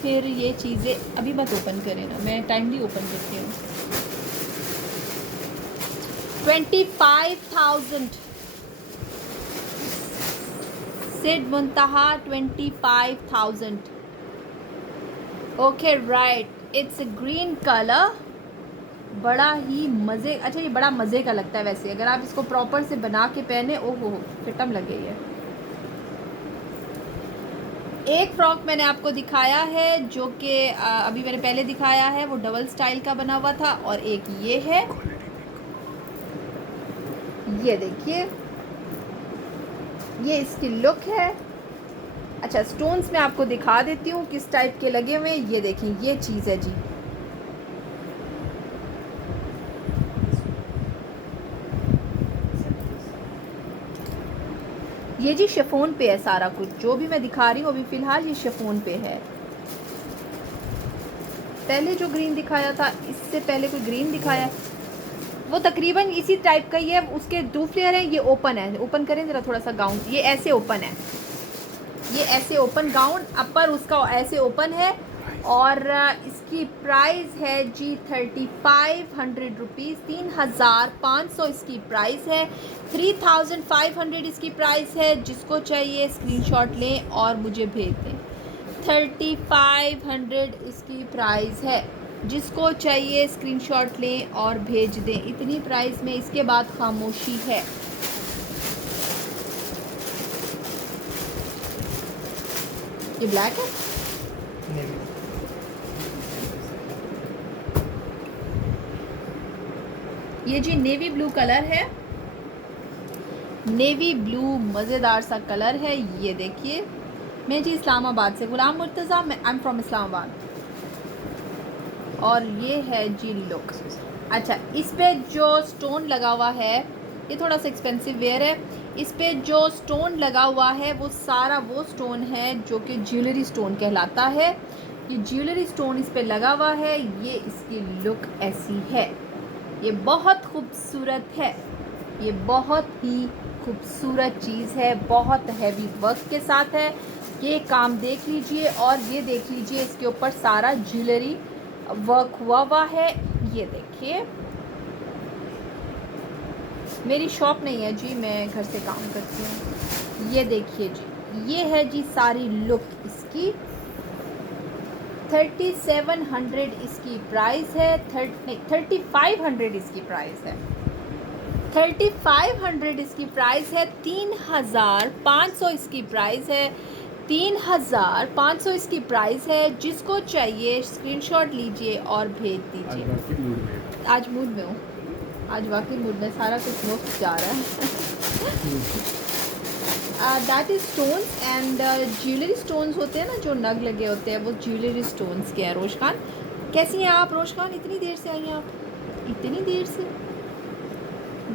फिर ये चीज़ें अभी मत ओपन करें ना, मैं टाइमली ओपन करती हूँ। 25,000 सिड मुंतहा 25,000। Okay right, it's green colour, बड़ा ही मज़े, अच्छा ये बड़ा मज़े का लगता है वैसे, अगर आप इसको प्रॉपर से बना के पहने, ओहो फिटम लग गई है। एक फ्रॉक मैंने आपको दिखाया है जो कि अभी मैंने पहले दिखाया है, वो डबल स्टाइल का बना हुआ था, और एक ये है, ये देखिए, ये इसकी लुक है। अच्छा, स्टोन्स मैं आपको दिखा देती हूँ किस टाइप के लगे हुए हैं। ये देखें, ये चीज़ है जी, ये जी शिफॉन पे है सारा कुछ। जो भी मैं दिखा रही हूँ अभी फ़िलहाल ये शिफॉन पे है। पहले जो ग्रीन दिखाया था, इससे पहले कोई ग्रीन दिखाया, वो तकरीबन इसी टाइप का ही है। उसके दो फ्लेयर हैं, ये ओपन है, ओपन करें ज़रा थोड़ा सा गाउन, ये ऐसे ओपन है, ये ऐसे ओपन गाउन, अपर उसका ऐसे ओपन है और इसकी प्राइस है जी 3500 रुपीज़, 3500 इसकी प्राइस है, 3500 इसकी प्राइस है। जिसको चाहिए स्क्रीनशॉट लें और मुझे भेज दें। 3500 इसकी प्राइस है, जिसको चाहिए स्क्रीनशॉट लें और भेज दें। इतनी प्राइस में इसके बाद खामोशी है। ये ब्लैक है, ये जी नेवी ब्लू कलर है, नेवी ब्लू मज़ेदार सा कलर है। ये देखिए, मैं जी इस्लामाबाद से गुलाम मुर्तज़ा, मैं आई एम फ्रॉम इस्लामाबाद। और ये है जी लुक। अच्छा, इस पे जो स्टोन लगा हुआ है ये थोड़ा सा एक्सपेंसिव वेयर है। इस पे जो स्टोन लगा हुआ है वो सारा वो स्टोन है जो कि ज्वेलरी स्टोन कहलाता है। ये ज्वेलरी स्टोन इस पे लगा हुआ है। ये इसकी लुक ऐसी है। ये बहुत खूबसूरत है, ये बहुत ही खूबसूरत चीज़ है, बहुत हैवी वर्क के साथ है। ये काम देख लीजिए और ये देख लीजिए, इसके ऊपर सारा ज्वेलरी वर्क हुआ है। ये देखिए, मेरी शॉप नहीं है जी, मैं घर से काम करती हूँ। ये देखिए जी, ये है जी सारी लुक इसकी। 3700 इसकी प्राइस है, 3500 इसकी प्राइस है, 3500 इसकी प्राइस है, 3500 इसकी प्राइस है, 3500 इसकी प्राइस है। जिसको चाहिए स्क्रीनशॉट लीजिए और भेज दीजिए। आज मूड में हूँ, आज वाकई मूड में, सारा कुछ मुफ्त जा रहा है। That is stones and jewellery stones होते हैं ना, जो नग लगे होते हैं, वो ज्वेलरी स्टोन्स के हैं। रोश खान, कैसी हैं आप? रोश खान, इतनी देर से आई हैं आप, इतनी देर से।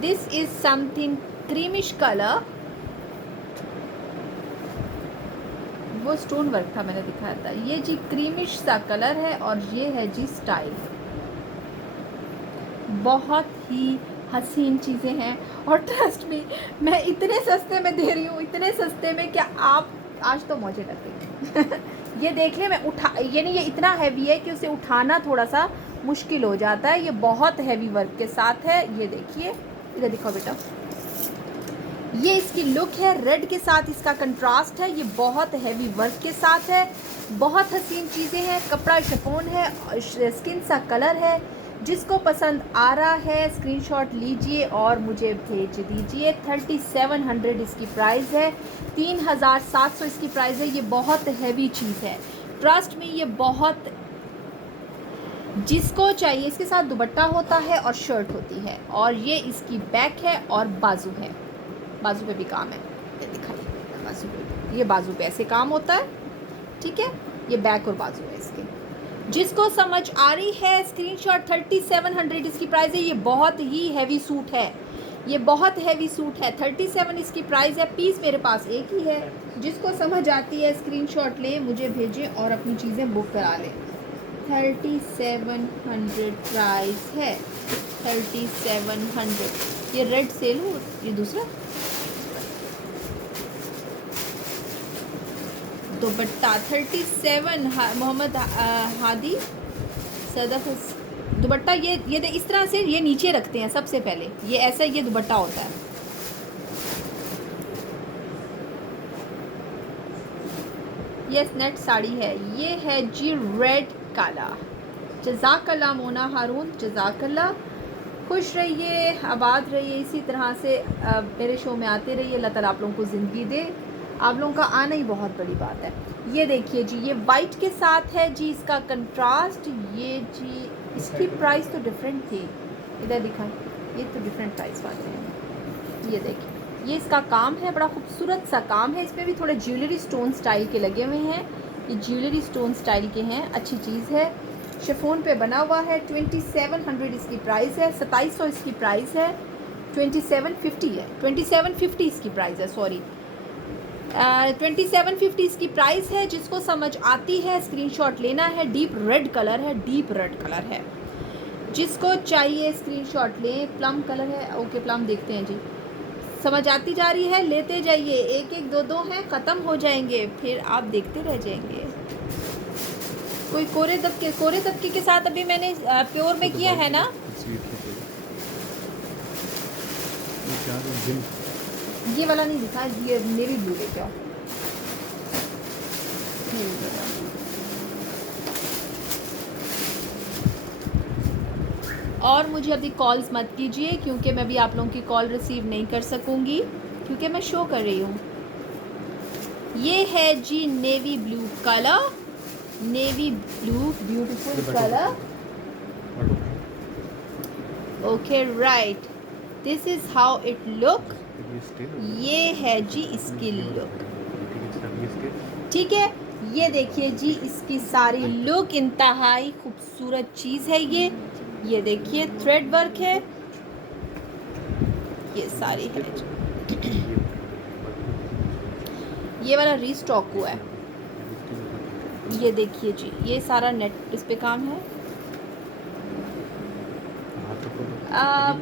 This is something creamish colour, वो स्टोन वर्क था मैंने दिखाया था। ये जी क्रीमिश सा कलर है और ये है जी स्टाइल। बहुत ही हसीन चीज़ें हैं और ट्रस्ट मी, मैं इतने सस्ते में दे रही हूँ, इतने सस्ते में क्या आप आज तो मौजे करते। ये देख लें, मैं उठा, यानी ये इतना हैवी है कि उसे उठाना थोड़ा सा मुश्किल हो जाता है। ये बहुत हैवी वर्क के साथ है। ये देखिए, इधर दिखाओ बेटा, ये इसकी लुक है। रेड के साथ इसका कंट्रास्ट है। ये बहुत हैवी वर्क के साथ है, बहुत हसीन चीज़ें हैं। कपड़ा शिफॉन है, स्किन सा कलर है। जिसको पसंद आ रहा है स्क्रीनशॉट लीजिए और मुझे भेज दीजिए। 3700 इसकी प्राइस है, 3700 इसकी प्राइस है। ये बहुत हैवी चीज़ है, ट्रस्ट में, ये बहुत, जिसको चाहिए। इसके साथ दुपट्टा होता है और शर्ट होती है और ये इसकी बैक है और बाजू है। बाजू पे भी काम है, ये दिखाइए बाजू पे, ये बाजू पे ऐसे काम होता है, ठीक है। ये बैक और बाजू है इसके। जिसको समझ आ रही है स्क्रीनशॉट। 3700 इसकी प्राइस है। ये बहुत ही हैवी सूट है, ये बहुत हैवी सूट है। 37 इसकी प्राइस है। पीस मेरे पास एक ही है। जिसको समझ आती है स्क्रीनशॉट लें, मुझे भेजें और अपनी चीज़ें बुक करा लें। 3700 प्राइस है, 3700। ये रेड सेल हो, ये दूसरा दुपट्टा 37 मोहम्मद हादी सदफ दुपट्टा। ये इस तरह से ये नीचे रखते हैं सबसे पहले, ये ऐसा ये दुपट्टा होता है। ये नेट साड़ी है। ये है जी रेड काला। जज़ाकल्ला मोना हारून, जज़ाकल्ला। खुश रहिए, आबाद रहिए, इसी तरह से मेरे शो में आते रहिए। अल्लाह ताला आप लोगों को ज़िंदगी दे। आप लोगों का आना ही बहुत बड़ी बात है। ये देखिए जी, ये वाइट के साथ है जी इसका कंट्रास्ट। ये जी इसकी प्राइस तो डिफरेंट थी, इधर दिखाएं, ये तो डिफरेंट प्राइस वाले हैं। ये देखिए, ये इसका काम है, बड़ा खूबसूरत सा काम है। इसमें भी थोड़े ज्वेलरी स्टोन स्टाइल के लगे हुए हैं। ये ज्वेलरी स्टोन स्टाइल के हैं, अच्छी चीज़ है। शिफॉन पे बना हुआ है। 2700 इसकी प्राइस है, 2700 इसकी प्राइस है, 2750 है, 2750 इसकी प्राइस है, सॉरी 2750 इसकी प्राइस है। जिसको समझ आती है स्क्रीनशॉट लेना है। डीप रेड कलर है, डीप रेड कलर है। जिसको चाहिए स्क्रीनशॉट लें। प्लम कलर है, ओके प्लम देखते हैं जी। समझ आती जा रही है? लेते जाइए, एक एक दो दो हैं, ख़त्म हो जाएंगे, फिर आप देखते रह जाएंगे। कोई कोरे तबके के साथ अभी मैंने प्योर में किया है ना। ये वाला नहीं दिखा, ये नेवी ब्लू लेके आओ। और मुझे अभी कॉल्स मत कीजिए, क्योंकि मैं भी आप लोगों की कॉल रिसीव नहीं कर सकूंगी, क्योंकि मैं शो कर रही हूँ। ये है जी navy blue colour, navy blue beautiful colour. Okay right, this is how it look. ये है जी इसकी लुक, ठीक है। ये देखिए जी इसकी सारी लुक, इंतहाई खूबसूरत चीज़ है ये देखिए थ्रेड वर्क है, ये सारी है। ये वाला रीस्टॉक हुआ है, ये देखिए जी, ये सारा नेट इस पे काम है।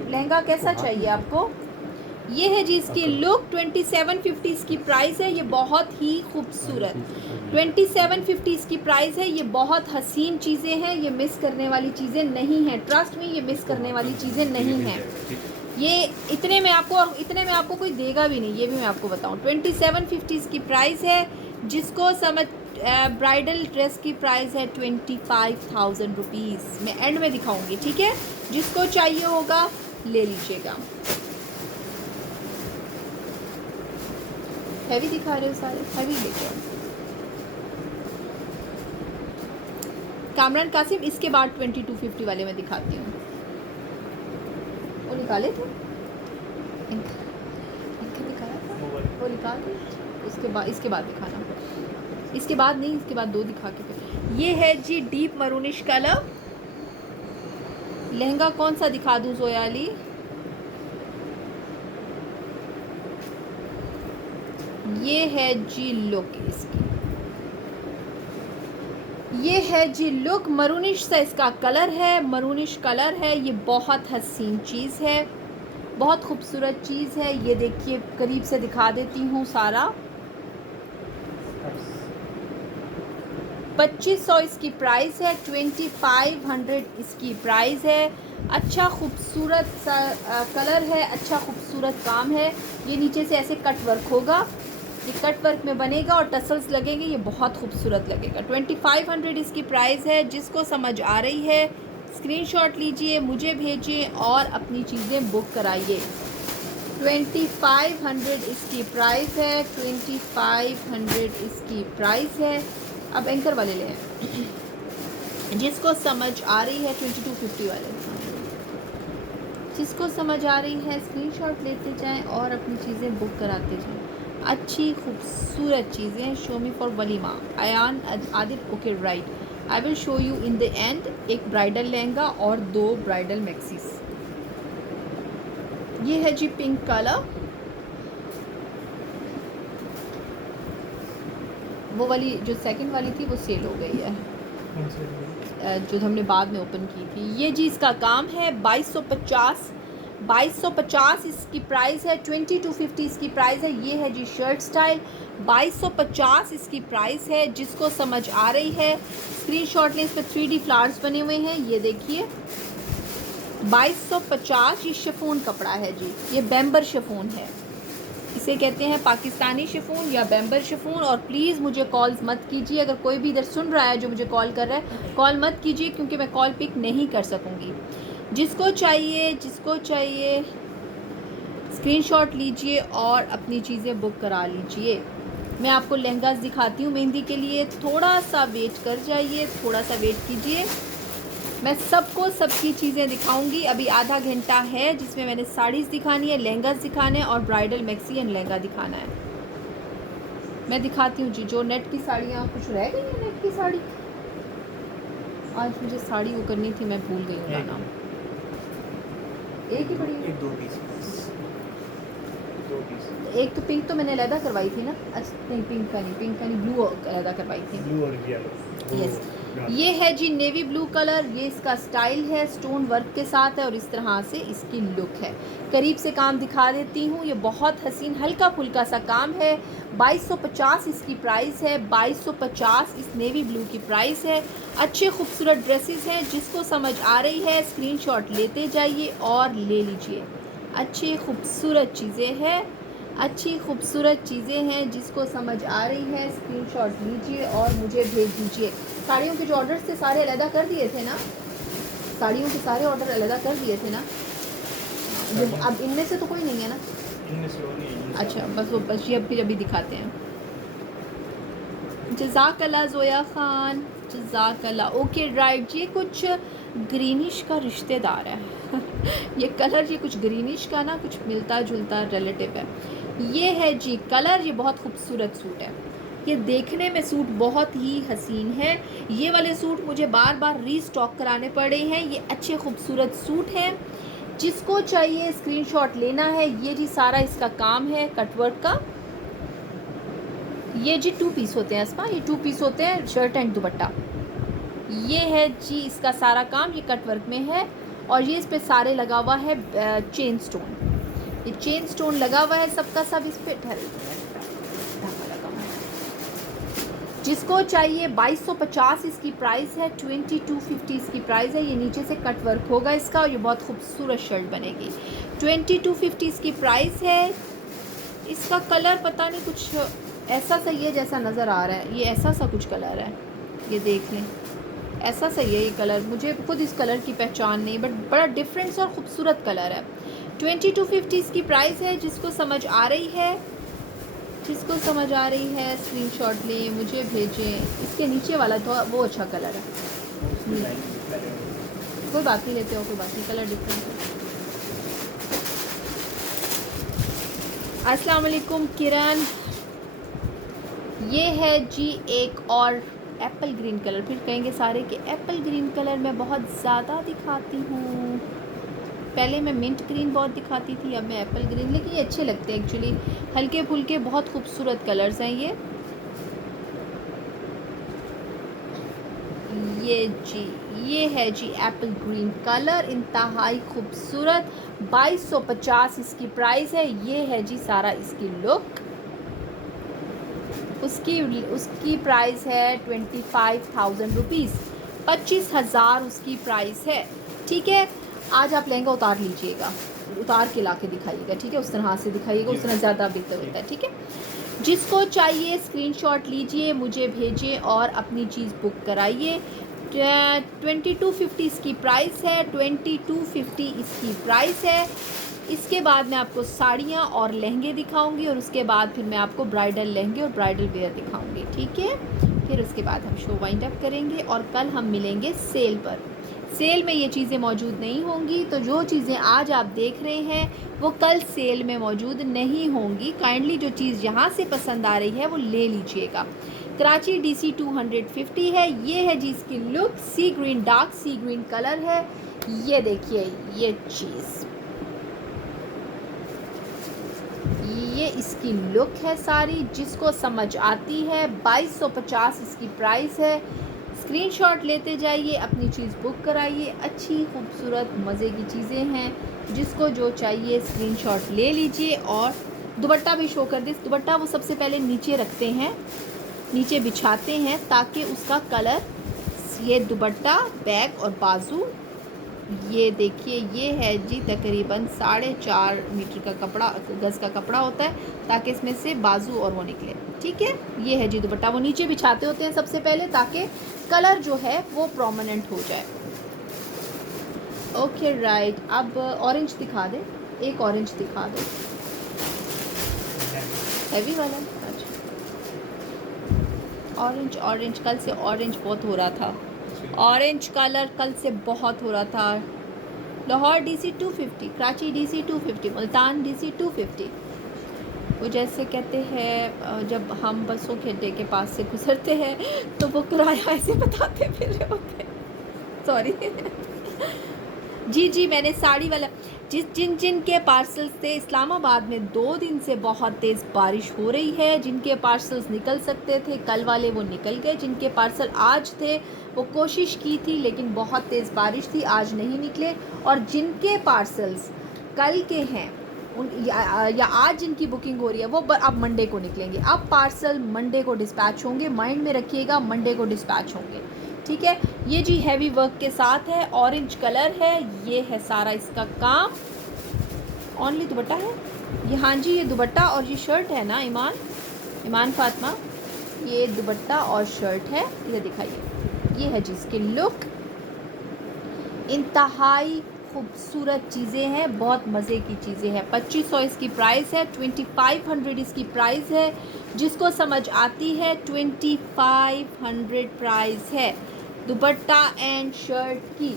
लहंगा कैसा चाहिए आपको? ये है जी इसकी लुक, 2750 इसकी प्राइस है। ये बहुत ही खूबसूरत 2750 इसकी प्राइस है। ये बहुत हसीन चीज़ें हैं, ये मिस करने वाली चीज़ें नहीं हैं, ट्रस्ट में ये मिस करने वाली चीज़ें नहीं हैं। ये इतने में आपको कोई देगा भी नहीं, ये भी मैं आपको बताऊं। 2750 इसकी प्राइस है। जिसको समझ ब्राइडल ड्रेस की प्राइस है 25,000 रुपीज़। मैं एंड में दिखाऊंगी, ठीक है। जिसको चाहिए होगा ले लीजिएगा। हैवी दिखा रहे हो सारे, हैवी लेके आओ। कामरान कासिम, इसके बाद 2250 वाले में दिखाती हूँ। वो निकाले थे, इनका दिखाया था, वो निकाल दे। इसके बाद दिखाना, इसके बाद नहीं, इसके बाद दो दिखा के फिर। ये है जी डीप मरूनिश कलर। लहंगा कौन सा दिखा दूँ जोया अली? ये है जी लुक इसकी, ये है जी लुक। मरूनिश सा इसका कलर है, मरूनिश कलर है। ये बहुत हसीन चीज़ है, बहुत खूबसूरत चीज़ है। ये देखिए करीब से दिखा देती हूँ सारा। 2500 इसकी प्राइस है, 2500 इसकी प्राइस है। अच्छा खूबसूरत सा कलर है, अच्छा खूबसूरत काम है। ये नीचे से ऐसे कट वर्क होगा, ये कट वर्क में बनेगा और टसल्स लगेंगे, ये बहुत खूबसूरत लगेगा। 2500 इसकी प्राइस है। जिसको समझ आ रही है स्क्रीनशॉट लीजिए, मुझे भेजिए और अपनी चीज़ें बुक कराइए। 2500 इसकी प्राइस है, 2500 इसकी प्राइस है। अब एंकर वाले ले हैं। जिसको समझ आ रही है 2250 वाले, जिसको समझ आ रही है स्क्रीनशॉट लेते जाएं और अपनी चीज़ें बुक कराते जाएं। अच्छी खूबसूरत चीज़ें। शो मी फॉर वलीमा, Ayan Adil. Okay right, I will show you in the end. एक ब्राइडल लहंगा और 2 ब्राइडल मैक्सीस। ये है जी पिंक कलर। वो वाली जो सेकंड वाली थी वो सेल हो गई है, जो हमने बाद में ओपन की थी। ये जी इसका काम है 2250 इसकी प्राइस है। 2250 इसकी प्राइस है। ये है जी शर्ट स्टाइल, 2250 इसकी प्राइस है। जिसको समझ आ रही है स्क्रीनशॉट लें। इस पर 3D फ्लावर्स बने हुए हैं, ये देखिए 2250। ये शिफॉन कपड़ा है जी, ये बैम्बर शिफॉन है, इसे कहते हैं पाकिस्तानी शिफॉन या बैम्बर शिफॉन। और प्लीज़ मुझे कॉल्स मत कीजिए, अगर कोई भी इधर सुन रहा है जो मुझे कॉल कर रहा है, कॉल मत कीजिए, क्योंकि मैं कॉल पिक नहीं कर सकूँगी। जिसको चाहिए स्क्रीनशॉट लीजिए और अपनी चीज़ें बुक करा लीजिए। मैं आपको लहंगास दिखाती हूँ मेहंदी के लिए, थोड़ा सा वेट कर जाइए, थोड़ा सा वेट कीजिए। मैं सबको सबकी चीज़ें दिखाऊंगी। अभी आधा घंटा है जिसमें मैंने साड़ीज़ दिखानी है, लहंगास दिखाने और ब्राइडल मैक्सी एंड लहंगा दिखाना है। मैं दिखाती हूँ जी। जो नेट की साड़ियाँ कुछ रह गई हैं, नेट की साड़ी आज मुझे साड़ी वो करनी थी, मैं भूल गई हूँ लाना। एक ही पड़ी है, 2 पीस। एक तो पिंक तो मैंने अलहदा करवाई थी ना। अच्छा नहीं, पिंक का नहीं, ब्लू अलहदा करवाई थी। ब्लू और येलो। यस ये है जी नेवी ब्लू कलर, ये इसका स्टाइल है, स्टोन वर्क के साथ है और इस तरह से इसकी लुक है। करीब से काम दिखा देती हूँ, ये बहुत हसीन हल्का फुल्का सा काम है। 2250 इसकी प्राइस है, 2250 इस नेवी ब्लू की प्राइस है। अच्छे खूबसूरत ड्रेसेस हैं, जिसको समझ आ रही है स्क्रीनशॉट लेते जाइए और ले लीजिए। अच्छी खूबसूरत चीज़ें हैं, अच्छी खूबसूरत चीज़ें हैं, जिसको समझ आ रही है स्क्रीनशॉट लीजिए और मुझे भेज दीजिए। साड़ियों के जो ऑर्डर्स थे सारे अलहदा कर दिए थे ना, साड़ियों के सारे ऑर्डर अलहदा कर दिए थे ना, अब इनमें से तो कोई नहीं है ना, इनमें से और नहीं है। अच्छा बस ये फिर अभी दिखाते हैं। जज़ाकल्ला ज़ोया ख़ान, जज़ाकल्ला। ओके राइट, ये कुछ ग्रीनिश का रिश्तेदार है ये कलर, ये कुछ ग्रीनिश का ना कुछ मिलता जुलता रिलेटिव है। ये है जी कलर, ये बहुत खूबसूरत सूट है, ये देखने में सूट बहुत ही हसीन है। ये वाले सूट मुझे बार बार रीस्टॉक कराने पड़े हैं, ये अच्छे खूबसूरत सूट हैं। जिसको चाहिए स्क्रीनशॉट लेना है। ये जी सारा इसका काम है कटवर्क का। ये जी 2 पीस होते हैं अस्मा, ये 2 पीस होते हैं, शर्ट एंड दुपट्टा। ये है जी इसका सारा काम, ये कटवर्क में है और ये इस पे सारे लगा हुआ है चेन स्टोन, ये चेन स्टोन लगा हुआ है सबका सब इस पे। जिसको चाहिए 2250 इसकी प्राइस है, 2250 इसकी प्राइस है। ये नीचे से कट वर्क होगा इसका और ये बहुत खूबसूरत शर्ट बनेगी। 2250 इसकी प्राइस है। इसका कलर पता नहीं कुछ ऐसा सही है जैसा नज़र आ रहा है, ये ऐसा सा कुछ कलर है, ये देख लें ऐसा सही है ये कलर, मुझे खुद इस कलर की पहचान नहीं, बट बड़ा डिफरेंस और ख़ूबसूरत कलर है। 2250 इसकी प्राइस है। जिसको समझ आ रही है, जिसको समझ आ रही है स्क्रीनशॉट लें, मुझे भेजें। इसके नीचे वाला तो वो अच्छा कलर है, कोई बात नहीं, लेते हो कोई बात नहीं, कलर डिफरेंट है। अस्सलाम वालेकुम किरण। ये है जी एक और एप्पल ग्रीन कलर, फिर कहेंगे सारे कि एप्पल ग्रीन कलर मैं बहुत ज़्यादा दिखाती हूँ। पहले मैं मिंट ग्रीन बहुत दिखाती थी, अब मैं एप्पल ग्रीन, लेकिन ये अच्छे लगते हैं एक्चुअली, हल्के फुल्के बहुत खूबसूरत कलर्स हैं ये जी, ये है जी एप्पल ग्रीन कलर, इंतहाई खूबसूरत। 2250 इसकी प्राइस है। ये है जी सारा इसकी लुक, उसकी प्राइस है 25,000 रुपीज़, 25,000 उसकी प्राइस है। ठीक है, आज आप लहंगा उतार लीजिएगा, उतार के ला के दिखाइएगा, ठीक है, उस तरह से दिखाइएगा, उस तरह ज़्यादा बेहतर होता है। ठीक है, जिसको चाहिए स्क्रीनशॉट लीजिए, मुझे भेजिए और अपनी चीज़ बुक कराइए। 2250 इसकी प्राइस है, 2250 इसकी प्राइस है। इसके बाद मैं आपको साड़ियाँ और लहंगे दिखाऊंगी और उसके बाद फिर मैं आपको ब्राइडल लहंगे और ब्राइडल वेयर दिखाऊंगी। ठीक है, फिर उसके बाद हम शो वाइंड अप करेंगे और कल हम मिलेंगे सेल पर। सेल में ये चीज़ें मौजूद नहीं होंगी, तो जो चीज़ें आज आप देख रहे हैं वो कल सेल में मौजूद नहीं होंगी। काइंडली जो चीज़ यहाँ से पसंद आ रही है वो ले लीजिएगा। कराची DC 250 है। ये है जी इसकी लुक, सी ग्रीन, डार्क सी ग्रीन कलर है। ये देखिए ये चीज़, ये इसकी लुक है सारी, जिसको समझ आती है। 2250 इसकी प्राइस है। स्क्रीनशॉट लेते जाइए, अपनी चीज़ बुक कराइए। अच्छी खूबसूरत मज़े की चीज़ें हैं, जिसको जो चाहिए स्क्रीनशॉट ले लीजिए। और दुपट्टा भी शो कर दे। दुपट्टा वो सबसे पहले नीचे रखते हैं, नीचे बिछाते हैं ताकि उसका कलर, ये दुपट्टा, बैग और बाजू, ये देखिए ये है जी तकरीबन 4.5 मीटर का कपड़ा, गज़ का कपड़ा होता है, ताकि इसमें से बाजू और वो निकले। ठीक है, ये है जी दुपट्टा, वो नीचे बिछाते होते हैं सबसे पहले ताकि कलर जो है वो प्रोमिनेंट हो जाए। ओके राइट, अब ऑरेंज दिखा दे, एक ऑरेंज दिखा दो, हैवी वाला। अच्छा, ऑरेंज, ऑरेंज कल से ऑरेंज बहुत हो रहा था, ऑरेंज कलर कल से बहुत हो रहा था। Lahore DC 250, Karachi DC 250, Multan DC 250। वो जैसे कहते हैं जब हम बसों के अड्डे के पास से गुजरते हैं तो वो किराया ऐसे बताते फिर रहे होते, सॉरी जी जी, मैंने साड़ी वाला, जिन जिन के पार्सल्स थे, इस्लामाबाद में 2 दिन से बहुत तेज़ बारिश हो रही है। जिनके पार्सल्स निकल सकते थे कल वाले वो निकल गए, जिनके पार्सल आज थे वो कोशिश की थी लेकिन बहुत तेज़ बारिश थी, आज नहीं निकले। और जिनके पार्सल्स कल के हैं उन या आज जिनकी बुकिंग हो रही है वो अब मंडे को निकलेंगे। अब पार्सल मंडे को डिस्पैच होंगे, माइंड में रखिएगा, मंडे को डिस्पैच होंगे, ठीक है। ये जी हैवी वर्क के साथ है, ऑरेंज कलर है, ये है सारा इसका काम। ओनली दुपट्टा है ये, हाँ जी ये दुपट्टा और ये शर्ट है ना ईमान फातिमा, ये दुपट्टा और शर्ट है। ये दिखाइए, ये है जी इसकी लुक। इंतहाई खूबसूरत चीज़ें हैं, बहुत मज़े की चीज़ें हैं। 2500 इसकी प्राइस है, 2500 इसकी प्राइस है। जिसको समझ आती है 2500 प्राइस है दुपट्टा एंड शर्ट की।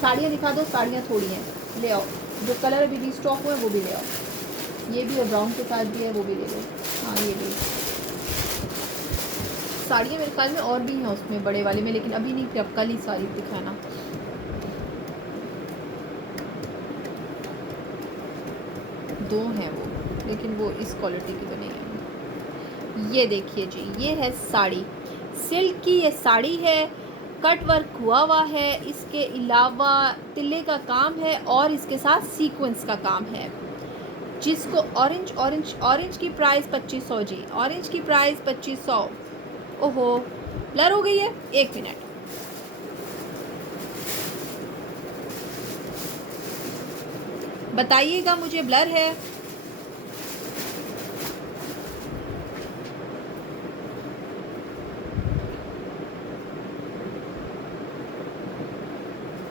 साड़ियाँ दिखा दो, साड़ियाँ थोड़ी हैं, ले आओ। जो कलर अभी भी स्टॉक हुए वो भी ले आओ। ये भी और ब्राउन के साथ भी है, वो भी ले लो। हाँ ये भी साड़ियाँ मेरे ख्याल में और भी हैं उसमें बड़े वाले में, लेकिन अभी नहीं थी, अब कल ही सारी दिखाना। दो हैं वो, लेकिन वो इस क्वालिटी की तो नहीं है। ये देखिए जी, ये है साड़ी, सिल्क की ये साड़ी है, कट वर्क हुआ हुआ है, इसके अलावा तिल्ले का काम है और इसके साथ सीक्वेंस का काम है। जिसको ऑरेंज की प्राइस 2500 जी, ऑरेंज की प्राइस 2500। ओहो ब्लर हो गई है, 1 मिनट। बताइएगा मुझे ब्लर है।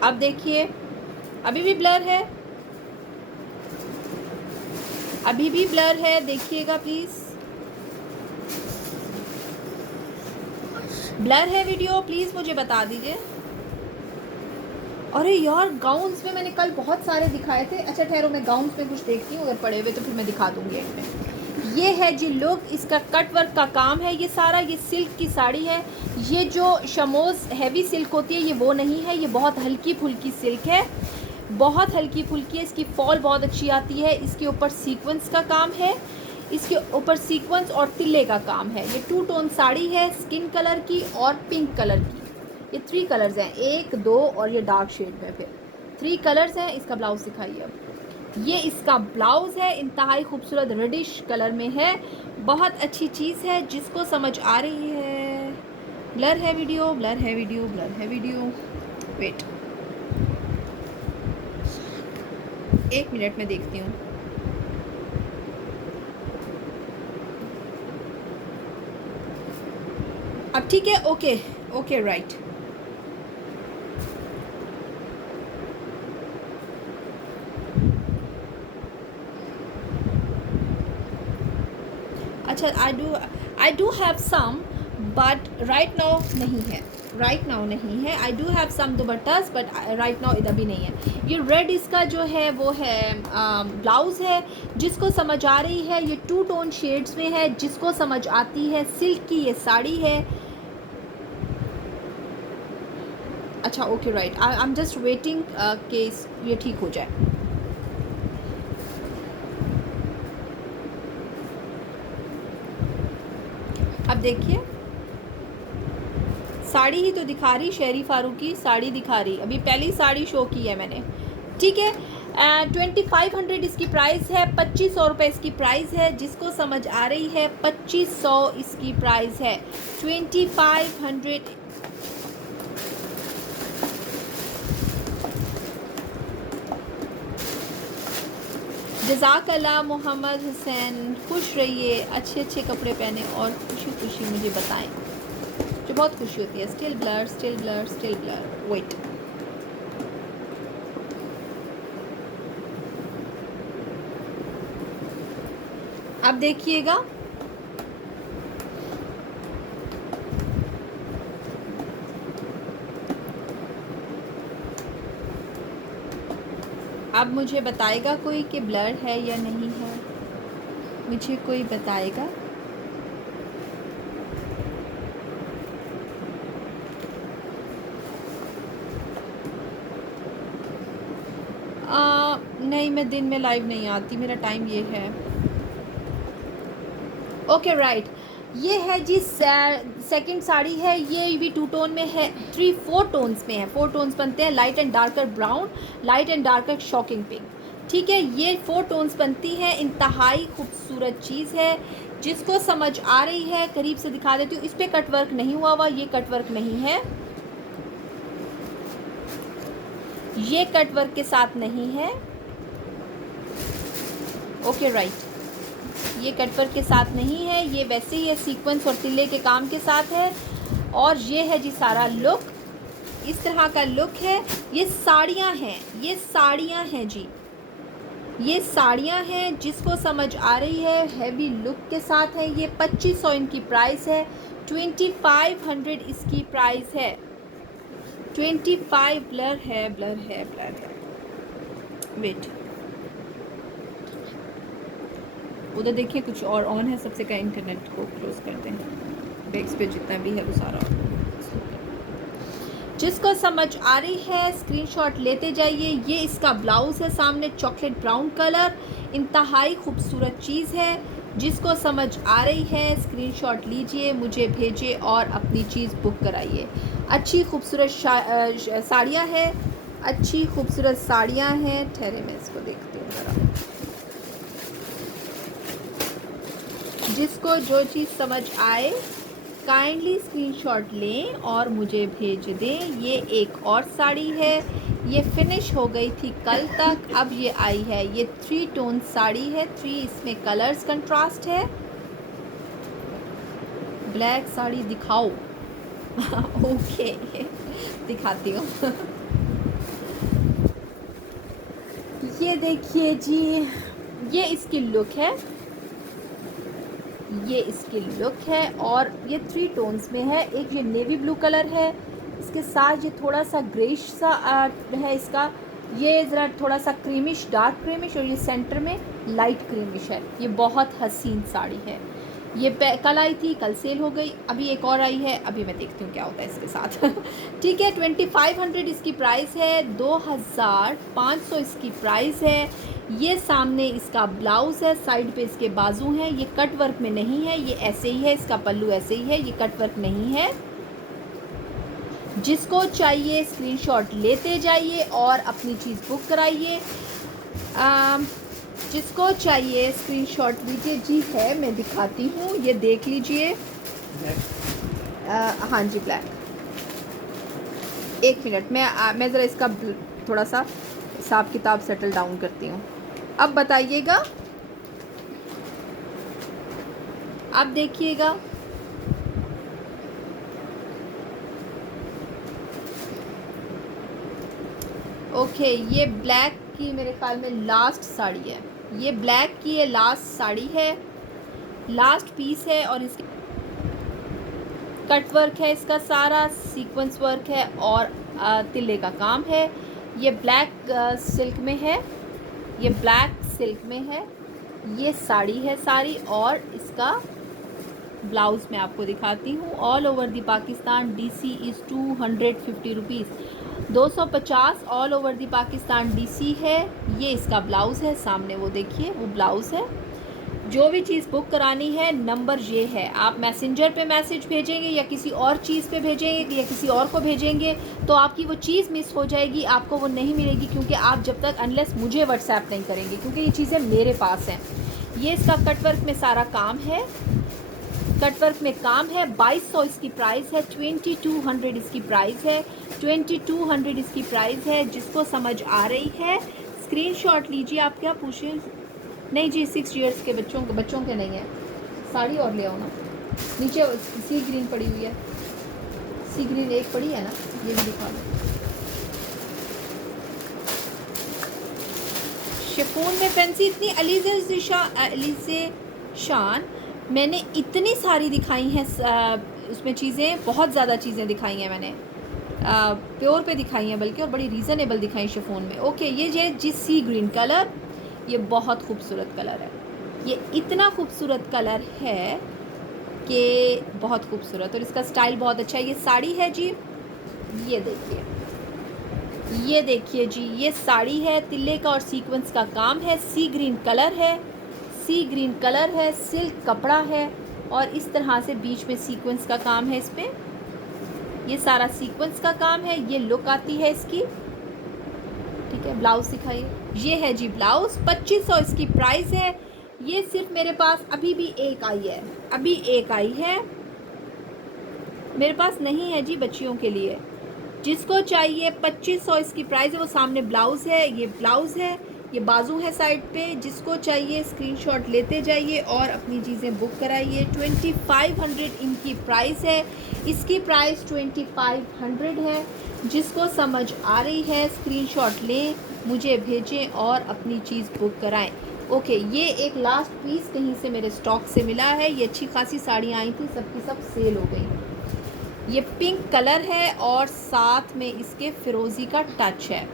अब देखिए, अभी भी ब्लर है, अभी भी ब्लर है, देखिएगा प्लीज़। ब्लर है वीडियो, प्लीज़ मुझे बता दीजिए। अरे यार गाउन्स में मैंने कल बहुत सारे दिखाए थे। अच्छा ठहरो, मैं गाउन्स में कुछ देखती हूँ, अगर पड़े हुए तो फिर मैं दिखा दूँगी एक में। ये है जी लुक, इसका कट वर्क का काम है ये सारा। ये सिल्क की साड़ी है, ये जो शमोज़ हैवी सिल्क होती है ये वो नहीं है, ये बहुत हल्की फुल्की सिल्क है, बहुत हल्की फुल्की है। इसकी फॉल बहुत अच्छी आती है। इसके ऊपर सीक्वेंस का काम है, इसके ऊपर सीक्वेंस और तिल्ले का काम है। ये 2 टोन साड़ी है, स्किन कलर की और पिंक कलर की। ये 3 कलर्स हैं, 1 2 और ये डार्क शेड में, फिर 3 कलर्स हैं। इसका ब्लाउज दिखाइए अब। ये इसका ब्लाउज़ है, इंतहाई खूबसूरत रेडिश कलर में है, बहुत अच्छी चीज़ है। जिसको समझ आ रही है, ब्लर है वीडियो, ब्लर है वीडियो, ब्लर है वीडियो, वेट 1 मिनट में देखती हूँ। अब ठीक है, ओके ओके राइट। अच्छा I do have some, but right now नहीं है, राइट नाउ नहीं है। I do have some dupattas but right now इधर भी नहीं है। ये रेड इसका जो है वो है ब्लाउज़ है। जिसको समझ आ रही है, ये 2 टोन शेड्स में है। जिसको समझ आती है, सिल्क की ये साड़ी है। अच्छा okay right, I am just waiting कि ये ठीक हो जाए। अब देखिए, साड़ी ही तो दिखा रही, शहरी फारूकी साड़ी दिखा रही, अभी पहली साड़ी शो की है मैंने, ठीक है। 2500 इसकी प्राइस है, 2500 रुपये इसकी प्राइस है। जिसको समझ आ रही है 2500 इसकी प्राइस है, 2500। जज़ाकल्लाह मोहम्मद हुसैन, खुश रहिए, अच्छे अच्छे कपड़े पहने और खुशी खुशी मुझे बताएं, जो बहुत खुशी होती है। Still blur, still blur, still blur, wait. अब देखिएगा, अब मुझे बताएगा कोई कि ब्लर है या नहीं है, मुझे कोई बताएगा। नहीं, मैं दिन में लाइव नहीं आती, मेरा टाइम ये है। ओके राइट, ये है जी सेकंड साड़ी है, ये भी 2 टोन में है, 4 टोन्स में है। 4 टोन्स बनते हैं, light and darker brown, light and darker shocking pink. ठीक है, ये 4 टोन्स बनती है। इंतहाई खूबसूरत चीज़ है, जिसको समझ आ रही है करीब से दिखा देती हूँ। इस पर कट वर्क नहीं हुआ हुआ, ये कट वर्क नहीं है, ये कट वर्क के साथ नहीं है। ओके राइट, ये कटवर्क के साथ नहीं है, ये वैसे ही है, सीक्वेंस और तिल्ले के काम के साथ है। और ये है जी सारा लुक, इस तरह का लुक है। ये साड़ियाँ हैं, ये साड़ियाँ हैं जी, ये साड़ियाँ हैं, जिसको समझ आ रही है हैवी लुक के साथ है। ये 2500 इनकी प्राइस है, 2500 इसकी प्राइस है। 25 ब्लर है, ब्लर है, ब्लर है, वेट, उधर देखिए कुछ और ऑन है सबसे, का इंटरनेट को क्लोज करते हैं, बैक्स पे जितना भी है वो सारा। जिसको समझ आ रही है स्क्रीनशॉट लेते जाइए। ये इसका ब्लाउज़ है, सामने चॉकलेट ब्राउन कलर, इंतहाई खूबसूरत चीज़ है। जिसको समझ आ रही है स्क्रीनशॉट लीजिए, मुझे भेजिए और अपनी चीज़ बुक कराइए। अच्छी खूबसूरत साड़ियाँ हैं, अच्छी खूबसूरत साड़ियाँ हैं। ठहरे मैं इसको देखती हूँ ज़रा। जिसको जो चीज़ समझ आए काइंडली स्क्रीनशॉट लें और मुझे भेज दें। ये एक और साड़ी है, ये फिनिश हो गई थी कल तक, अब ये आई है। ये 3 टोन साड़ी है, 3 इसमें कलर्स कंट्रास्ट है। ब्लैक साड़ी दिखाओ। ओके दिखाती हूँ। ये देखिए जी, ये इसकी लुक है, ये इसकी लुक है। और ये 3 टोन्स में है। एक ये नेवी ब्लू कलर है, इसके साथ ये थोड़ा सा ग्रेश सा है इसका, ये ज़रा थोड़ा सा क्रीमिश, डार्क क्रीमिश, और ये सेंटर में लाइट क्रीमिश है। ये बहुत हसीन साड़ी है। ये कल आई थी, कल सेल हो गई, अभी एक और आई है, अभी मैं देखती हूँ क्या होता है इसके साथ। ठीक है, 2500 इसकी प्राइस है, 2500 इसकी प्राइस है। ये सामने इसका ब्लाउज़ है, साइड पे इसके बाजू हैं। ये कट वर्क में नहीं है, ये ऐसे ही है, इसका पल्लू ऐसे ही है, ये कट वर्क नहीं है। जिसको चाहिए स्क्रीनशॉट लेते जाइए और अपनी चीज़ बुक कराइए। जिसको चाहिए स्क्रीनशॉट लीजिए। जी है, मैं दिखाती हूँ, ये देख लीजिए। हाँ जी, ब्लैक। एक मिनट, मैं ज़रा इसका थोड़ा सा हिसाब किताब सेटल डाउन करती हूँ। अब बताइएगा, अब देखिएगा। ओके, ये ब्लैक की मेरे ख्याल में लास्ट साड़ी है, ये ब्लैक की ये लास्ट साड़ी है, लास्ट पीस है। और इसके कट वर्क है, इसका सारा सीक्वेंस वर्क है और तिल्ले का काम है। ये ब्लैक सिल्क में है, ये ब्लैक सिल्क में है। ये साड़ी है सारी, और इसका ब्लाउज़ मैं आपको दिखाती हूँ। All over the Pakistan DC is 250 rupees, 250 all over the Pakistan DC है। ये इसका ब्लाउज़ है, सामने वो देखिए, वो ब्लाउज़ है। जो भी चीज़ बुक करानी है, नंबर ये है, आप मैसेंजर पे मैसेज भेजेंगे या किसी और चीज़ पे भेजेंगे या किसी और को भेजेंगे तो आपकी वो चीज़ मिस हो जाएगी, आपको वो नहीं मिलेगी। क्योंकि आप जब तक अनलेस मुझे व्हाट्सएप नहीं करेंगे, क्योंकि ये चीज़ें मेरे पास हैं। ये इसका कटवर्क में सारा काम है, कटवर्क में काम है। 2200 इसकी प्राइस है, 2200 इसकी प्राइस है, 2200 इसकी प्राइस है। जिसको समझ आ रही है स्क्रीनशॉट लीजिए। आप क्या पूछें? नहीं जी, 6 इयर्स के बच्चों के नहीं है। साड़ी और ले आओ ना, नीचे सी ग्रीन पड़ी हुई है, सी ग्रीन एक पड़ी है ना, ये भी दिखा दो। शिफॉन में फैंसी इतनी अलीज़े शान मैंने इतनी सारी दिखाई हैं, उसमें चीज़ें बहुत ज़्यादा चीज़ें दिखाई हैं मैंने, प्योर पे दिखाई हैं बल्कि, और बड़ी रीज़नेबल दिखाई शिफॉन में। ओके, ये जी सी ग्रीन कलर, ये बहुत खूबसूरत कलर है। ये इतना खूबसूरत कलर है कि बहुत खूबसूरत, और इसका स्टाइल बहुत अच्छा है। ये साड़ी है जी, ये देखिए, ये देखिए जी, ये साड़ी है, तिल्ले का और सीक्वेंस का काम है, सी ग्रीन कलर है, सी ग्रीन कलर है, सिल्क कपड़ा है और इस तरह से बीच में सीक्वेंस का काम है। इस पे ये सारा सीक्वेंस का काम है। ये लुक आती है इसकी। ठीक है, ब्लाउज दिखाइए। ये है जी ब्लाउज, 2500 इसकी प्राइस है। ये सिर्फ मेरे पास अभी भी एक आई है, अभी एक आई है, मेरे पास नहीं है जी बच्चियों के लिए। जिसको चाहिए 2500 इसकी प्राइस है। वो सामने ब्लाउज है, ये ब्लाउज है, ये बाजू है साइड पे। जिसको चाहिए स्क्रीनशॉट लेते जाइए और अपनी चीज़ें बुक कराइए। 2500 इनकी प्राइस है, इसकी प्राइस 2500 है। जिसको समझ आ रही है स्क्रीनशॉट लें, मुझे भेजें और अपनी चीज़ बुक कराएं। ओके, ये एक लास्ट पीस कहीं से मेरे स्टॉक से मिला है। ये अच्छी खासी साड़ियाँ आई थी, सबकी सब सेल हो गई। ये पिंक कलर है और साथ में इसके फिरोजी का टच है।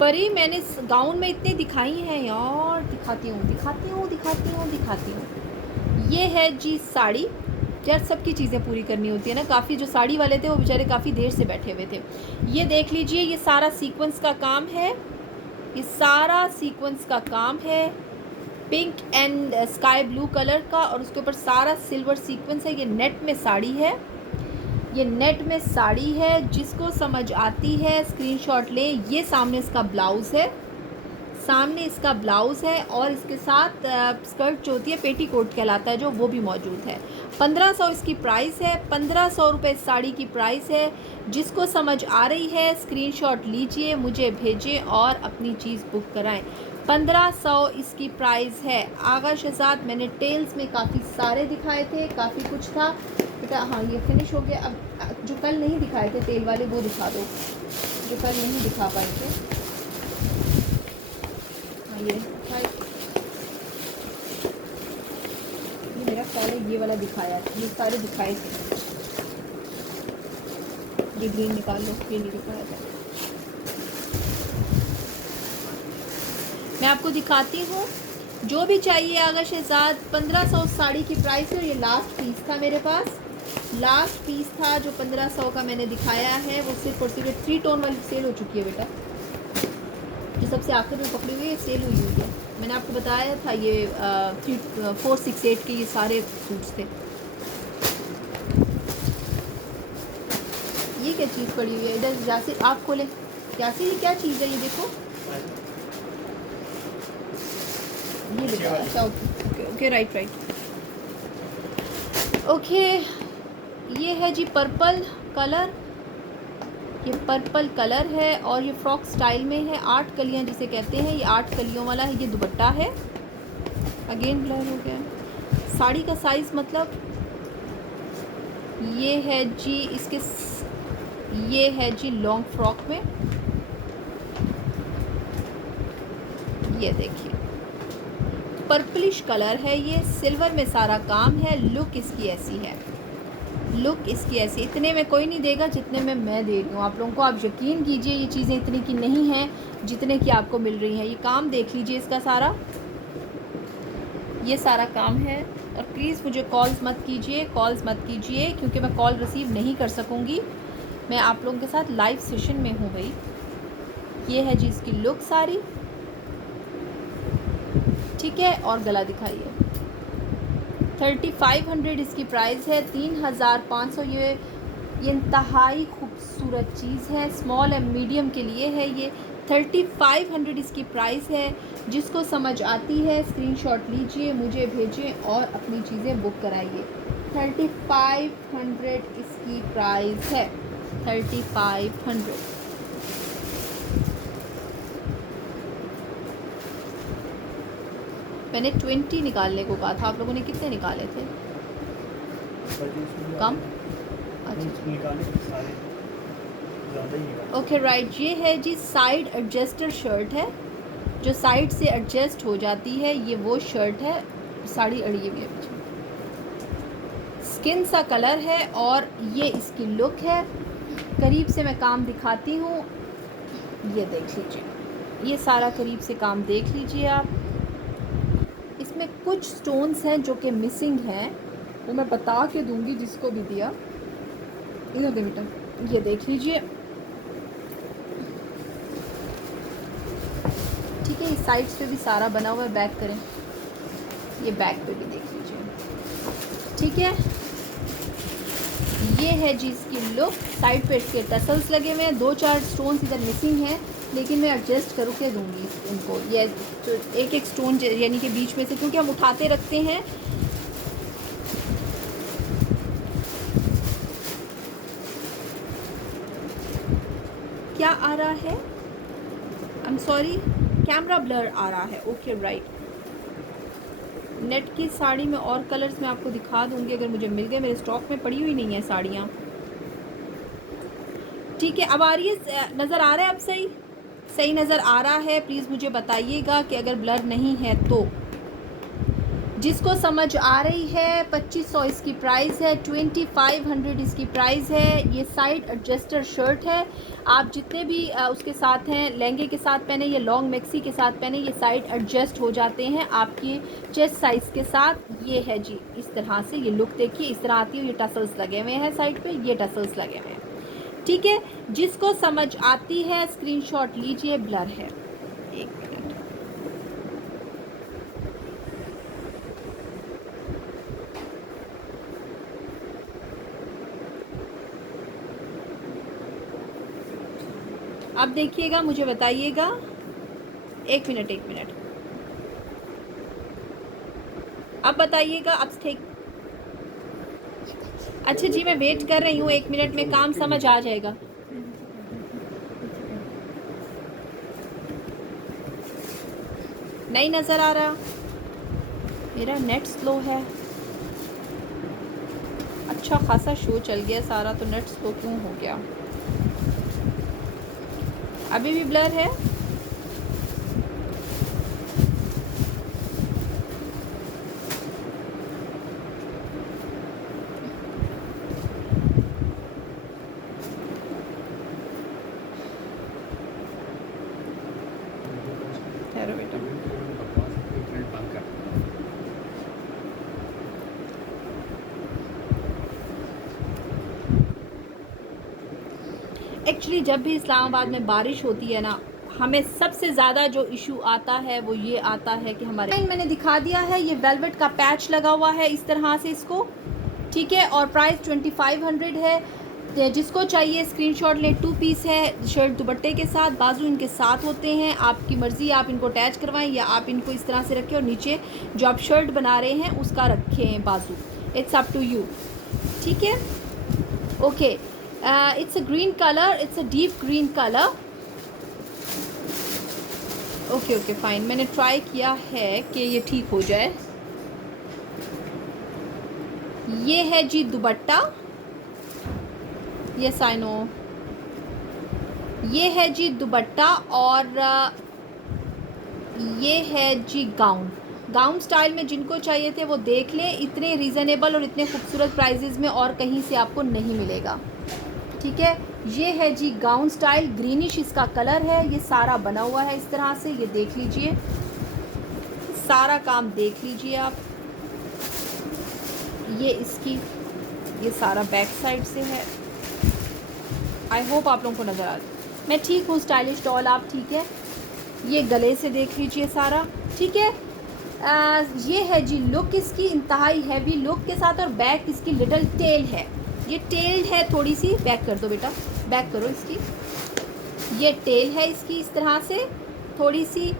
परी मैंने गाउन में इतने दिखाई हैं यार, दिखाती हूँ। ये है जी साड़ी। यार सबकी चीज़ें पूरी करनी होती है ना, काफ़ी जो साड़ी वाले थे वो बेचारे काफ़ी देर से बैठे हुए थे। ये देख लीजिए, ये सारा सीक्वेंस का काम है, ये सारा सीक्वेंस का काम है, pink and sky blue colour का और उसके ऊपर सारा सिल्वर सीक्वेंस है। ये नेट में साड़ी है, ये नेट में साड़ी है। जिसको समझ आती है स्क्रीनशॉट ले। ये सामने इसका ब्लाउज़ है, सामने इसका ब्लाउज़ है और इसके साथ स्कर्ट जो होती है पेटीकोट कहलाता है जो, वो भी मौजूद है। 1500 इसकी प्राइस है, 1500 रुपये साड़ी की प्राइस है। जिसको समझ आ रही है स्क्रीनशॉट लीजिए, मुझे भेजें और अपनी चीज़ बुक कराएं। 1500 इसकी प्राइस है। आगा शहजाद, मैंने टेल्स में काफ़ी सारे दिखाए थे, काफ़ी कुछ था बेटा। हाँ, ये फिनिश हो गया। अब जो कल नहीं दिखाए थे तेल वाले वो दिखा दो, जो कल नहीं दिखा पाए थे। ये मेरा ख्याल है ये वाला दिखाया था, ये सारे दिखाए थे। ये ग्रीन निकाल लो, ये नहीं दिखाया था। मैं आपको दिखाती हूँ, जो भी चाहिए आगा शहजाद। 1500 साड़ी की प्राइस है। ये लास्ट पीस था मेरे पास, लास्ट पीस था जो 1500 का मैंने दिखाया है। वो सिर्फ और सिर्फ 3 टोन वाली सेल हो चुकी है बेटा, जो सबसे आखिर में पकड़ी हुई है सेल हुई है। मैंने आपको बताया था ये 468 के ये सारे सूट्स थे। ये क्या चीज़ पड़ी हुई है इधर? यासिर आप खोलें। यासिर ये क्या चीज़ है? ये देखो, ये लिखा है। अच्छा ओके राइट ओके। ये है जी पर्पल कलर, ये पर्पल कलर है और ये फ्रॉक स्टाइल में है। 8 कलियां जिसे कहते हैं, ये 8 कलियों वाला है। ये दुपट्टा है, अगेन ब्लर हो गया। साड़ी का साइज़ मतलब ये है जी इसके, ये है जी लॉन्ग फ्रॉक में। ये देखिए पर्पलिश कलर है, ये सिल्वर में सारा काम है। लुक इसकी ऐसी है, लुक इसकी ऐसी। इतने में कोई नहीं देगा जितने में मैं दे रही हूँ आप लोगों को। आप यकीन कीजिए ये चीज़ें इतने की नहीं हैं जितने की आपको मिल रही हैं। ये काम देख लीजिए इसका सारा, ये सारा काम है। और प्लीज़ मुझे कॉल्स मत कीजिए, कॉल्स मत कीजिए, क्योंकि मैं कॉल रिसीव नहीं कर सकूँगी। मैं आप लोगों के साथ लाइव सेशन में हूँ भाई। ये है जी इसकी लुक सारी, ठीक है। और गला दिखाइए। 3500 इसकी प्राइस है। 3500 ये इंतहाई खूबसूरत चीज़ है, स्मॉल एंड मीडियम के लिए है ये। 3500 इसकी प्राइस है। जिसको समझ आती है स्क्रीनशॉट लीजिए, मुझे भेजें और अपनी चीज़ें बुक कराइए। 3500 इसकी प्राइस है, 3500। मैंने 20 निकालने को कहा था, आप लोगों ने कितने निकाले थे? कम? अच्छा ओके राइट। ये है जी साइड एडजस्टर शर्ट है, जो साइड से एडजस्ट हो जाती है। ये वो शर्ट है, साड़ी अड़ी हुई है पीछे, स्किन सा कलर है और ये इसकी लुक है। करीब से मैं काम दिखाती हूँ, ये देख लीजिए, ये सारा करीब से काम देख लीजिए आप। इसमें कुछ स्टोन्स हैं जो कि मिसिंग हैं, वो मैं बता के दूंगी जिसको भी दिया। इधर दे बेटा, ये देख लीजिए, ठीक है। इस साइड्स पे भी सारा बना हुआ है, बैक करें, ये बैक पे भी देख लीजिए, ठीक है। ये है जी इसकी लुक। साइड पे इसके टसल्स लगे हुए हैं, 2-4 स्टोन्स इधर मिसिंग हैं, लेकिन मैं एडजस्ट करूँ के दूंगी इनको। ये तो एक एक स्टोन यानी कि बीच में से, क्योंकि हम उठाते रखते हैं। क्या आ रहा है? I am sorry, camera blur आ रहा है। Okay right. नेट की साड़ी में और कलर्स मैं आपको दिखा दूंगी अगर मुझे मिल गए, मेरे स्टॉक में पड़ी हुई नहीं है साड़ियाँ, ठीक है। अब आ रही है, नज़र आ रहा है अब? सही नज़र आ रहा है? प्लीज़ मुझे बताइएगा कि अगर ब्लर नहीं है तो। जिसको समझ आ रही है, 2500 इसकी प्राइस है, 2500 इसकी प्राइस है। ये साइड एडजस्टर शर्ट है, आप जितने भी उसके साथ हैं, लहंगे के साथ पहने या लॉन्ग मैक्सी के साथ पहने, ये साइड एडजस्ट हो जाते हैं आपकी चेस्ट साइज़ के साथ। ये है जी इस तरह से, ये लुक देखिए इस तरह आती है। ये टसल्स लगे हुए हैं साइड पे, ये टसल्स लगे हुए हैं, ठीक है। जिसको समझ आती है स्क्रीनशॉट लीजिए। ब्लर है, एक मिनट। अब देखिएगा, मुझे बताइएगा। एक मिनट, अब बताइएगा। अब ठीक, अच्छा जी मैं वेट कर रही हूँ, 1 मिनट में काम समझ आ जाएगा। नहीं नज़र आ रहा, मेरा नेट स्लो है। अच्छा खासा शो चल गया सारा, तो नेट स्लो क्यों हो गया? अभी भी ब्लर है। ठहरो बेटा, एक्चुअली जब भी इस्लामाबाद में बारिश होती है ना, हमें सबसे ज़्यादा जो इशू आता है वो ये आता है कि हमारे, मैंने दिखा दिया है, ये वेलवेट का पैच लगा हुआ है इस तरह से इसको, ठीक है। और प्राइस 2500 है। जिसको चाहिए स्क्रीनशॉट लें। 2 पीस है, शर्ट दुपट्टे के साथ, बाजू इनके साथ होते हैं। आपकी मर्ज़ी, आप इनको अटैच करवाएं या आप इनको इस तरह से रखें और नीचे जो आप शर्ट बना रहे हैं उसका रखें बाजू। इट्स अप टू यू, ठीक है। Okay, it's a green colour, it's a deep green colour. Okay fine, मैंने ट्राई किया है कि ये ठीक हो जाए। ये है जी दुपट्टा, यस आई नो। ये है जी दुपट्टा और ये है जी गाउन स्टाइल में जिनको चाहिए थे वो देख लें। इतने रीज़नेबल और इतने खूबसूरत प्राइजेज़ में और कहीं से आपको नहीं मिलेगा, ठीक है। ये है जी गाउन स्टाइल, ग्रीनिश इसका कलर है। ये सारा बना हुआ है इस तरह से, ये देख लीजिए, सारा काम देख लीजिए आप। ये इसकी, ये सारा बैक साइड से है। आई होप आप लोगों को नज़र आ रहा है। मैं ठीक हूँ, स्टाइलिश डॉल, आप ठीक है। ये गले से देख लीजिए सारा, ठीक है। ये है जी लुक इसकी, इंतहाई हैवी लुक के साथ, और बैक इसकी लिटिल टेल है। ये टेल है थोड़ी सी, बैक कर दो बेटा, बैक करो इसकी। ये टेल है इसकी इस तरह से थोड़ी सी।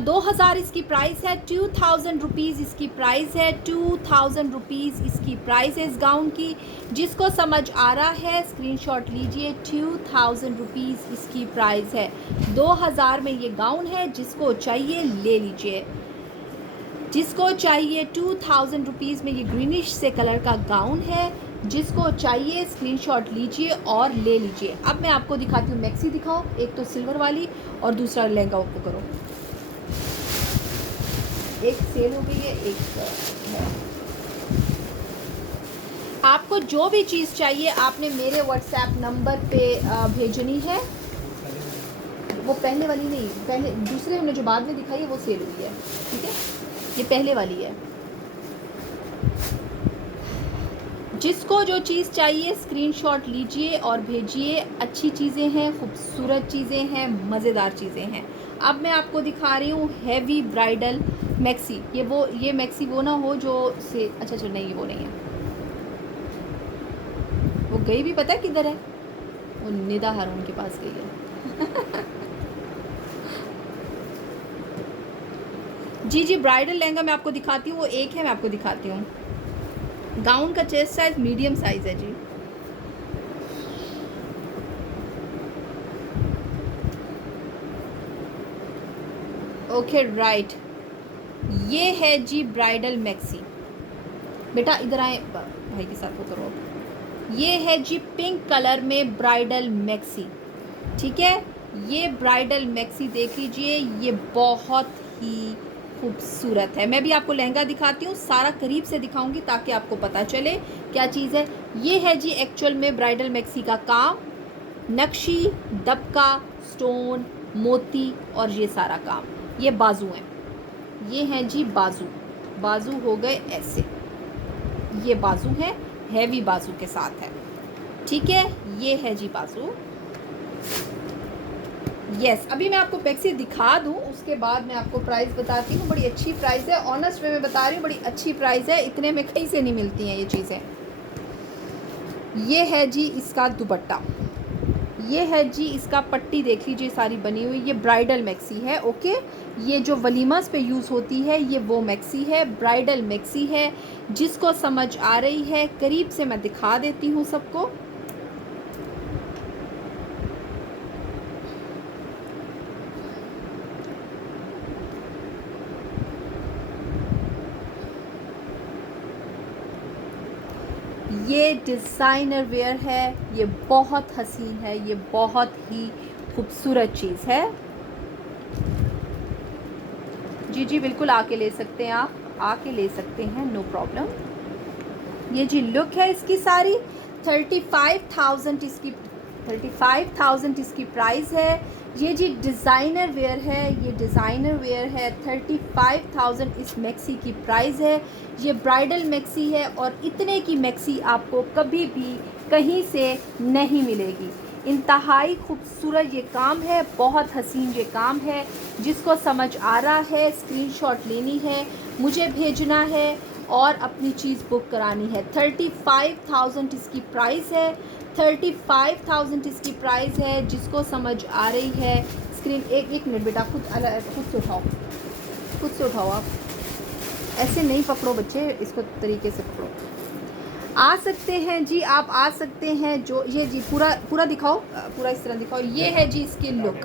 2000 इसकी प्राइस है, 2000 रुपीज़ इसकी प्राइस है, 2000 रुपीज़ इसकी प्राइस है इस गाउन की। जिसको समझ आ रहा है स्क्रीनशॉट लीजिए। 2000 रुपीज़ इसकी प्राइस है, 2000 में ये गाउन है। जिसको चाहिए ले लीजिए, जिसको चाहिए। 2000 रुपीज़ में ये ग्रीनिश से कलर का गाउन है। जिसको चाहिए स्क्रीनशॉट लीजिए और ले लीजिए। अब मैं आपको दिखाती हूँ मैक्सी, दिखाओ। एक तो सिल्वर वाली और दूसरा लहंगा ओपन करो। एक सेल हो गई है, एक है। आपको जो भी चीज़ चाहिए आपने मेरे व्हाट्सएप नंबर पे भेजनी है। वो पहले वाली नहीं, पहले दूसरे हमने जो बाद में दिखाई है वो सेल हुई है, ठीक है। ये पहले वाली है। जिसको जो चीज़ चाहिए स्क्रीनशॉट लीजिए और भेजिए। अच्छी चीज़ें हैं, खूबसूरत चीज़ें हैं, मज़ेदार चीज़ें हैं। अब मैं आपको दिखा रही हूँ हैवी ब्राइडल मैक्सी। ये मैक्सी वो ना हो जो से अच्छा नहीं, वो नहीं है। वो गई भी पता है किधर है? वो निदा हारून के पास गई है। जी ब्राइडल लहंगा मैं आपको दिखाती हूँ। वो एक है, मैं आपको दिखाती हूँ। गाउन का चेस्ट साइज मीडियम साइज है जी। ओके राइट, ये है जी ब्राइडल मैक्सी। बेटा इधर आए, भाई के साथ वो करो। ये है जी पिंक कलर में ब्राइडल मैक्सी, ठीक है। ये ब्राइडल मैक्सी देख लीजिए, ये बहुत ही खूबसूरत है। मैं भी आपको लहंगा दिखाती हूँ, सारा करीब से दिखाऊंगी ताकि आपको पता चले क्या चीज़ है। ये है जी एक्चुअल में ब्राइडल मैक्सी का काम, नक्शी, दबका, स्टोन, मोती और ये सारा काम। ये बाजू हैं, ये हैं जी बाजू। बाजू हो गए ऐसे, ये बाजू हैं, हैवी बाजू के साथ है, ठीक है। ये है जी बाजू। यस, अभी मैं आपको मैक्सी दिखा दूं, उसके बाद मैं आपको प्राइस बताती हूँ। बड़ी अच्छी प्राइस है, ऑनेस्ट वे में बता रही हूँ, बड़ी अच्छी प्राइस है। इतने में कहीं से नहीं मिलती हैं ये चीज़ें। ये है जी इसका दुपट्टा, ये है जी इसका पट्टी, देख लीजिए सारी बनी हुई। ये ब्राइडल मैक्सी है, ओके। ये जो वलीमास पे यूज़ होती है ये वो मैक्सी है, ब्राइडल मैक्सी है। जिसको समझ आ रही है करीब से मैं दिखा देती हूँ सबको। ये डिज़ाइनर वेयर है, ये बहुत हसीन है, ये बहुत ही खूबसूरत चीज़ है। जी बिल्कुल आके ले सकते हैं, आप आके ले सकते हैं, नो प्रॉब्लम। ये जी लुक है इसकी सारी। 35,000 इसकी प्राइस है। ये जी डिज़ाइनर वेयर है, ये डिज़ाइनर वेयर है। 35,000 इस मैक्सी की प्राइस है। ये ब्राइडल मैक्सी है और इतने की मैक्सी आपको कभी भी कहीं से नहीं मिलेगी। इंतहाई खूबसूरत ये काम है, बहुत हसीन ये काम है। जिसको समझ आ रहा है स्क्रीनशॉट लेनी है, मुझे भेजना है और अपनी चीज़ बुक करानी है। 35,000 इसकी प्राइस है, 35,000 इसकी प्राइस है। जिसको समझ आ रही है स्क्रीन, एक मिनट बेटा, खुद से उठाओ, खुद से उठाओ। आप ऐसे नहीं पकड़ो बच्चे, इसको तरीके से पकड़ो। आ सकते हैं जी, आप आ सकते हैं। जो ये जी पूरा दिखाओ, पूरा इस तरह दिखाओ। ये है जी इसकी लुक,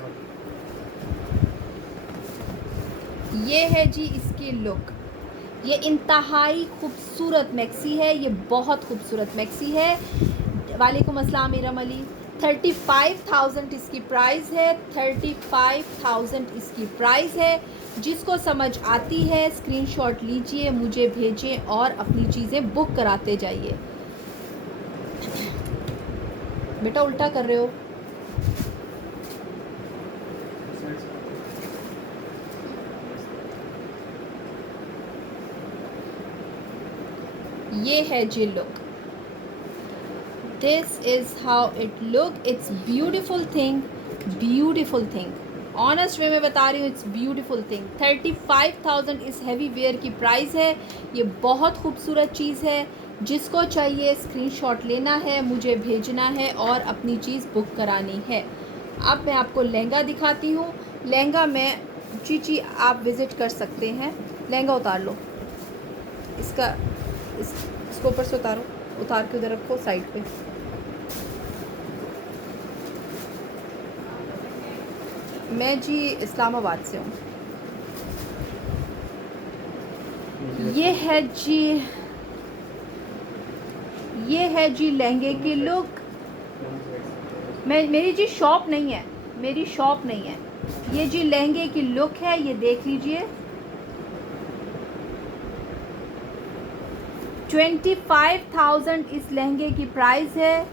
ये है जी इसकी लुक। ये इंतहाई खूबसूरत मैक्सी है, ये बहुत खूबसूरत मैक्सी है। वालेकुम अस्सलाम मीरम अली। 35,000 इसकी प्राइस है, 35,000 इसकी प्राइस है। जिसको समझ आती है स्क्रीनशॉट लीजिए, मुझे भेजें और अपनी चीज़ें बुक कराते जाइए। बेटा उल्टा कर रहे हो। ये है जी look, this is how it look. It's beautiful thing, beautiful thing. Honest way में बता रही हूँ, इट्स ब्यूटिफुल थिंग। 35,000 इस हैवी वेयर की प्राइस है। ये बहुत खूबसूरत चीज़ है। जिसको चाहिए स्क्रीनशॉट लेना है, मुझे भेजना है और अपनी चीज़ बुक करानी है। अब मैं आपको लहंगा दिखाती हूँ। लहंगा में जी आप विज़िट कर सकते हैं। लहंगा उतार लो, इसको ऊपर से उतारो, उतार के उधर रखो साइड पे। मैं जी इस्लामाबाद से हूँ। ये है जी लहंगे की लुक। मेरी जी शॉप नहीं है, मेरी शॉप नहीं है। ये जी लहंगे की लुक है, ये देख लीजिए। 25,000 इस लहंगे की प्राइस है।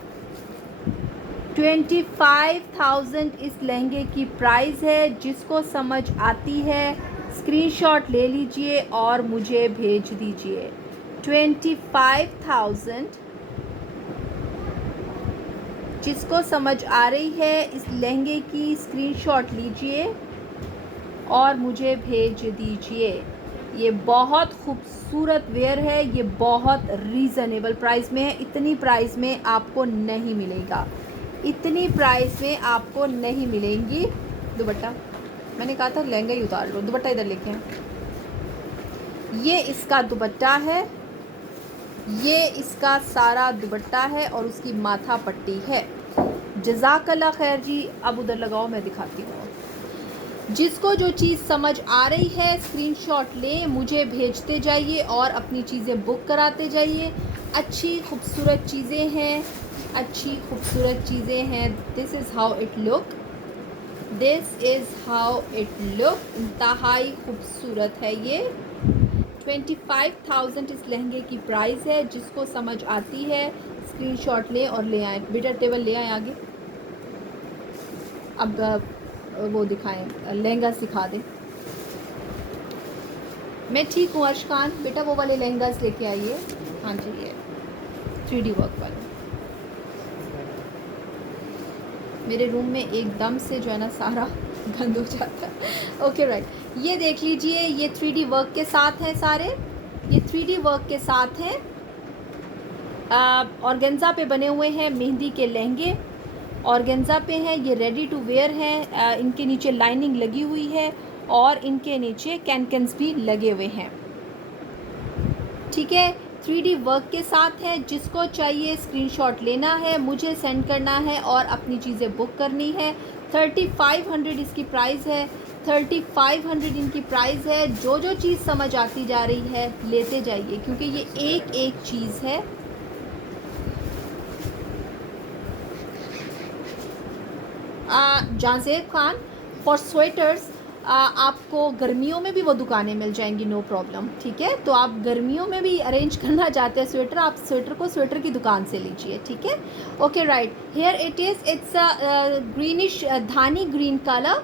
25,000 इस लहंगे की प्राइस है। जिसको समझ आती है स्क्रीनशॉट ले लीजिए और मुझे भेज दीजिए। 25,000 जिसको समझ आ रही है इस लहंगे की स्क्रीनशॉट लीजिए और मुझे भेज दीजिए। ये बहुत खूबसूरत वेयर है, ये बहुत रीज़नेबल प्राइस में है। इतनी प्राइस में आपको नहीं मिलेगा, इतनी प्राइस में आपको नहीं मिलेंगी। दुपट्टा मैंने कहा था लहंगा ही उतार लो, दुपट्टा इधर लेके आए। ये इसका दुपट्टा है, ये इसका सारा दुपट्टा है और उसकी माथा पट्टी है। जज़ाकल्लाह खैर जी। अब उधर लगाओ, मैं दिखाती हूँ। जिसको जो चीज़ समझ आ रही है स्क्रीनशॉट लें, मुझे भेजते जाइए और अपनी चीज़ें बुक कराते जाइए। अच्छी खूबसूरत चीज़ें हैं, अच्छी खूबसूरत चीज़ें हैं। This is how it look, this is how it look. इंतहाई खूबसूरत है ये। 25,000 इस लहंगे की प्राइस है। जिसको समझ आती है स्क्रीनशॉट लें और ले आएँ। बिटर टेबल ले आएँ आगे। अब वो दिखाएं, लहंगा सिखा दें। मैं ठीक हूँ अर्श खान, बेटा वो वाले लहंगास लेके आइए। हाँ जी, ये 3D वर्क वाले। मेरे रूम में एकदम से जो है ना सारा गंद हो जाता है। ओके राइट, ये देख लीजिए, ये 3D वर्क के साथ हैं सारे, ये 3D वर्क के साथ हैं। ऑर्गेन्जा पे बने हुए हैं मेहंदी के लहंगे, ऑर्गेन्जा पे हैं। ये रेडी टू वेयर हैं। इनके नीचे लाइनिंग लगी हुई है और इनके नीचे कैनकन्स भी लगे हुए हैं। ठीक है, 3D वर्क के साथ है। जिसको चाहिए स्क्रीनशॉट लेना है, मुझे सेंड करना है और अपनी चीज़ें बुक करनी है। 3500 इसकी प्राइस है, 3500 इनकी प्राइस है। जो जो चीज़ समझ आती जा रही है लेते जाइए, क्योंकि ये एक एक चीज़ है। जाज़ेब खान, फॉर स्वेटर्स आपको गर्मियों में भी वो दुकानें मिल जाएंगी, नो प्रॉब्लम। ठीक है, तो आप गर्मियों में भी अरेंज करना चाहते हैं स्वेटर, आप स्वेटर को स्वेटर की दुकान से लीजिए। ठीक है, okay right. Here it is, it's greenish Dhani green colour,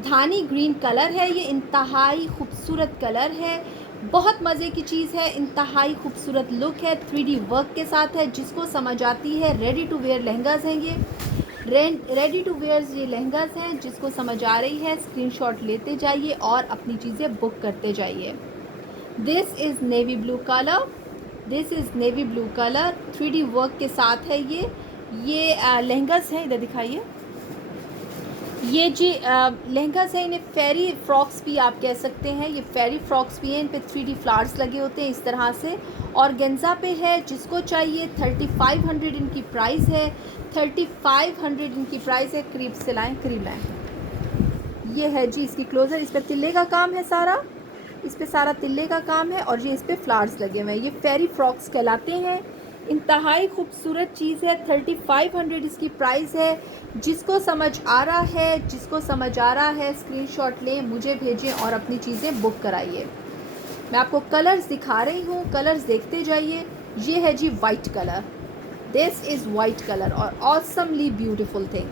Dhani green colour है ये। इंतहाई खूबसूरत कलर है, बहुत मज़े की चीज़ है, इंतहाई खूबसूरत लुक है। 3D वर्क के साथ है। जिसको समझ आती है, रेडी टू वेयर लहंगाज हैं ये, रेडी टू वेयर्स ये लहंगास हैं। जिसको समझ आ रही है स्क्रीनशॉट लेते जाइए और अपनी चीज़ें बुक करते जाइए। This is navy blue colour, this is navy blue colour, 3D work के साथ है ये लहंगास हैं। इधर दिखाइए, ये जी लहंगास हैं। इन्हें फेरी फ्रॉक्स भी आप कह सकते हैं, ये फेरी फ्रॉक्स भी हैं। इन पे 3D फ्लावर्स लगे होते हैं इस तरह से, और गेंजा पे है। जिसको चाहिए 3500 इनकी प्राइस है, 3500 इनकी प्राइस है। करीब से लाएँ, करीब लाएँ। ये है जी इसकी क्लोज़र, इस पर तिल्ले का काम है सारा, इस पे सारा तिल्ले का काम है और ये इस पे फ्लावर्स लगे हुए हैं। ये फेरी फ्रॉक्स कहलाते हैं। इंतहाई खूबसूरत चीज़ है, 3500 इसकी प्राइस है। जिसको समझ आ रहा है, जिसको समझ आ रहा है स्क्रीनशॉट लें, मुझे भेजें और अपनी चीज़ें बुक कराइए। मैं आपको कलर्स दिखा रही हूँ, कलर्स देखते जाइए। ये है जी white colour, this is white colour और ऑसमली ब्यूटीफुल थिंग।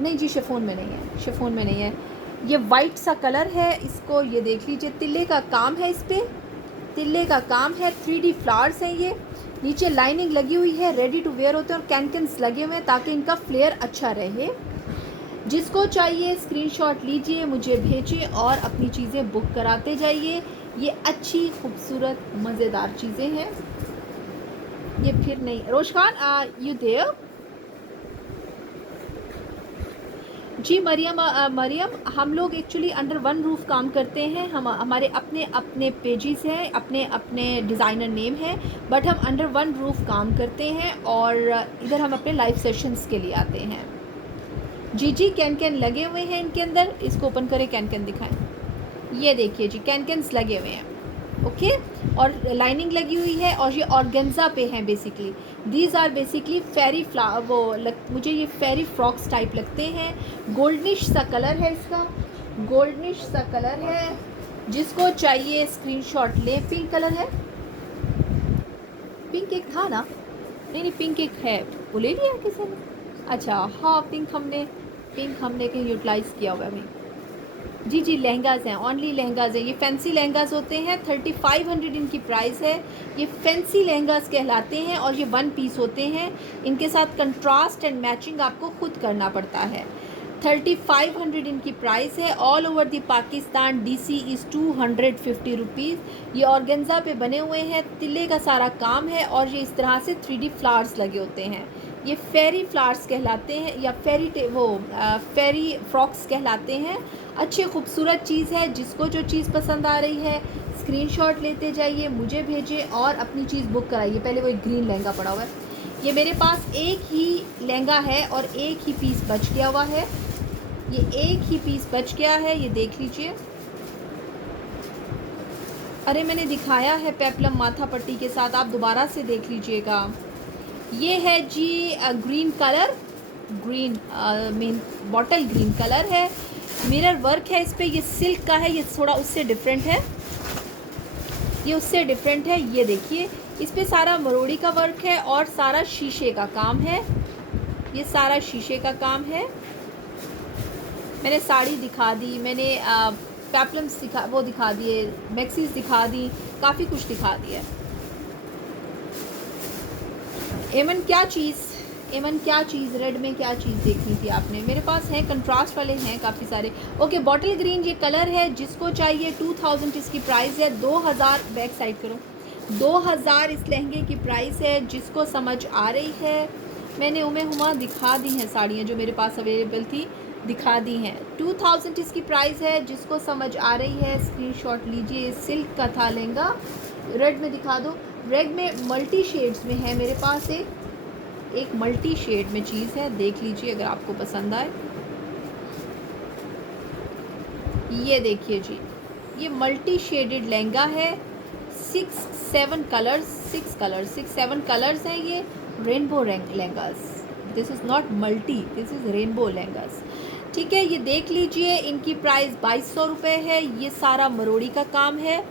नहीं जी, शिफॉन में नहीं है, शिफॉन में नहीं है। ये वाइट सा कलर है, इसको ये देख लीजिए, तिल्ले का काम है, इस पर तिल्ले का काम है। 3D फ्लावर्स हैं ये, नीचे लाइनिंग लगी हुई है, रेडी टू वेयर होते हैं और कैनकन्स लगे हुए हैं ताकि इनका फ्लेयर अच्छा रहे। जिसको चाहिए स्क्रीनशॉट लीजिए, मुझे भेजिए और अपनी चीज़ें बुक कराते जाइए। ये अच्छी खूबसूरत मज़ेदार चीज़ें हैं। ये फिर नहीं, रोश खान यू देयर जी। मरियम, हम लोग एक्चुअली अंडर वन रूफ काम करते हैं। हम हमारे अपने अपने पेजेस हैं, अपने अपने डिज़ाइनर नेम है, बट हम अंडर वन रूफ काम करते हैं और इधर हम अपने लाइव सेशंस के लिए आते हैं। जी कैन लगे हुए हैं इनके अंदर। इसको ओपन करें, कैन दिखाएं। ये देखिए जी, कैनस लगे हुए हैं। ओके, और लाइनिंग लगी हुई है और ये ऑर्गेन्जा पे हैं बेसिकली। दीज आर बेसिकली फेरी मुझे ये फेरी फ्रॉक्स टाइप लगते हैं। गोल्डनिश सा कलर है इसका, गोल्डनिश सा कलर है। जिसको चाहिए स्क्रीनशॉट लें। पिंक कलर है, पिंक एक था ना? नहीं, पिंक एक है, वो ले लिया किसी ने? अच्छा हाँ, पिंक हमने कहीं यूटिलाइज़ किया हुआ है अभी। जी जी, लहंगाज हैं, ओनली लहंगाज हैं। ये फैंसी लहंगाज होते हैं, 3500 इनकी प्राइस है। ये फैंसी लहंगाज कहलाते हैं और ये वन पीस होते हैं। इनके साथ कंट्रास्ट एंड मैचिंग आपको खुद करना पड़ता है। 3500 इनकी प्राइस है। All over the Pakistan DC is 250 rupees. ये ऑर्गेन्जा पे बने हुए हैं, तिल्ले का सारा काम है और ये इस तरह से 3D फ्लावर्स लगे होते हैं। ये फेरी फ्लावर्स कहलाते हैं या फेरी फ्रॉक्स कहलाते हैं। अच्छी खूबसूरत चीज़ है। जिसको जो चीज़ पसंद आ रही है स्क्रीनशॉट लेते जाइए, मुझे भेजिए और अपनी चीज़ बुक कराइए। पहले वो एक ग्रीन लहंगा पड़ा हुआ है, ये मेरे पास एक ही लहंगा है और एक ही पीस बच गया हुआ है। ये एक ही पीस बच गया है, ये देख लीजिए। अरे मैंने दिखाया है पेप्लम माथा पट्टी के साथ, आप दोबारा से देख लीजिएगा। ये है जी green colour, green mean bottle green colour है। मिरर वर्क है इस पर, ये सिल्क का है, ये थोड़ा उससे डिफरेंट है, ये उससे डिफरेंट है। ये देखिए इस पर सारा मरोड़ी का वर्क है और सारा शीशे का काम है। ये सारा शीशे का काम है। मैंने साड़ी दिखा दी, मैंने पेप्लम्स दिखा दिए, मैक्सीज दिखा दी, काफ़ी कुछ दिखा दिया। एमन क्या चीज़ रेड में क्या चीज़ देखनी थी आपने? मेरे पास है कंट्रास्ट वाले हैं काफ़ी सारे। ओके, बॉटल ग्रीन ये कलर है, जिसको चाहिए 2000 इसकी प्राइस है। 2000 बैक साइड करो, 2000 इस लहंगे की प्राइस है। जिसको समझ आ रही है, मैंने हुमा दिखा दी हैं साड़ियाँ जो मेरे पास अवेलेबल थी, दिखा दी हैं। 2000 इसकी प्राइस है। जिसको समझ आ रही है स्क्रीनशॉट लीजिए। सिल्क का था लहंगा, रेड में दिखा दो। रेड में मल्टी शेड्स में है मेरे पास, एक मल्टी शेड में चीज़ है, देख लीजिए अगर आपको पसंद आए। ये देखिए जी, ये मल्टी शेडेड लहंगा है। 6-7 कलर्स हैं। ये rainbow lehengas, this is not multi, this is rainbow lehengas. ठीक है, ये देख लीजिए। इनकी प्राइस 2200 रुपये है। ये सारा मरोड़ी का काम है,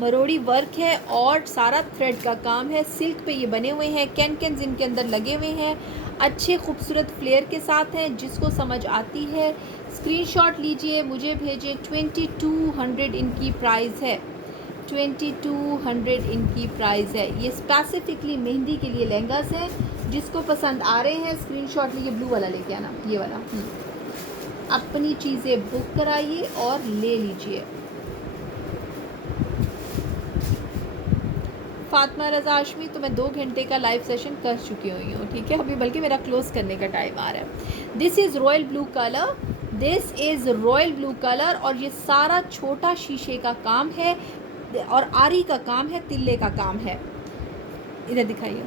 मरोड़ी वर्क है और सारा थ्रेड का काम है। सिल्क पे ये बने हुए हैं, कैन इनके अंदर लगे हुए हैं, अच्छे खूबसूरत फ्लेयर के साथ हैं। जिसको समझ आती है स्क्रीनशॉट लीजिए, मुझे भेजें। 2200 इनकी प्राइस है, 2200 इनकी प्राइस है। ये स्पेसिफिकली मेहंदी के लिए लहंगास हैं। जिसको पसंद आ रहे हैं स्क्रीनशॉट लीजिए। ब्लू वाला लेके आना, ये वाला। अपनी चीज़ें बुक कराइए और ले लीजिए। फातिमा रज़ा हाशमी, तो मैं 2 घंटे का लाइव सेशन कर चुकी हुई हूँ। ठीक है, अभी बल्कि मेरा क्लोज करने का टाइम आ रहा है। This is royal blue colour, this is royal blue colour और ये सारा छोटा शीशे का काम है और आरी का काम है, तिल्ले का काम है। इधर दिखाइए,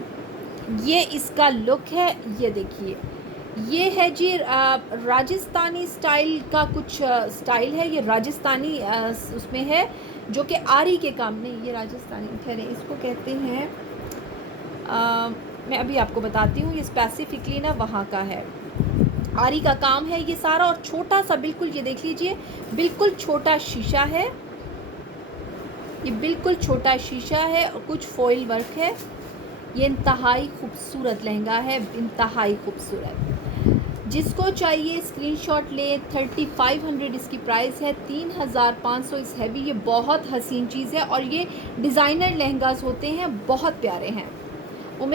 ये इसका लुक है। ये देखिए, ये है जी राजस्थानी स्टाइल का कुछ स्टाइल है। ये राजस्थानी उसमें है जो कि आरी के काम नहीं, ये राजस्थानी ठहरे इसको कहते हैं। मैं अभी आपको बताती हूँ, ये स्पेसिफिकली ना वहाँ का है, आरी का काम है ये सारा। और छोटा सा बिल्कुल, ये देख लीजिए, बिल्कुल छोटा शीशा है, ये बिल्कुल छोटा शीशा है और कुछ फॉइल वर्क है। ये इंतहाई खूबसूरत लहंगा है, इंतहाई खूबसूरत। जिसको चाहिए स्क्रीनशॉट ले। 3500 इसकी प्राइस है, 3500 इस हैवी। ये बहुत हसीन चीज़ है और ये डिज़ाइनर लहंगास होते हैं, बहुत प्यारे हैं।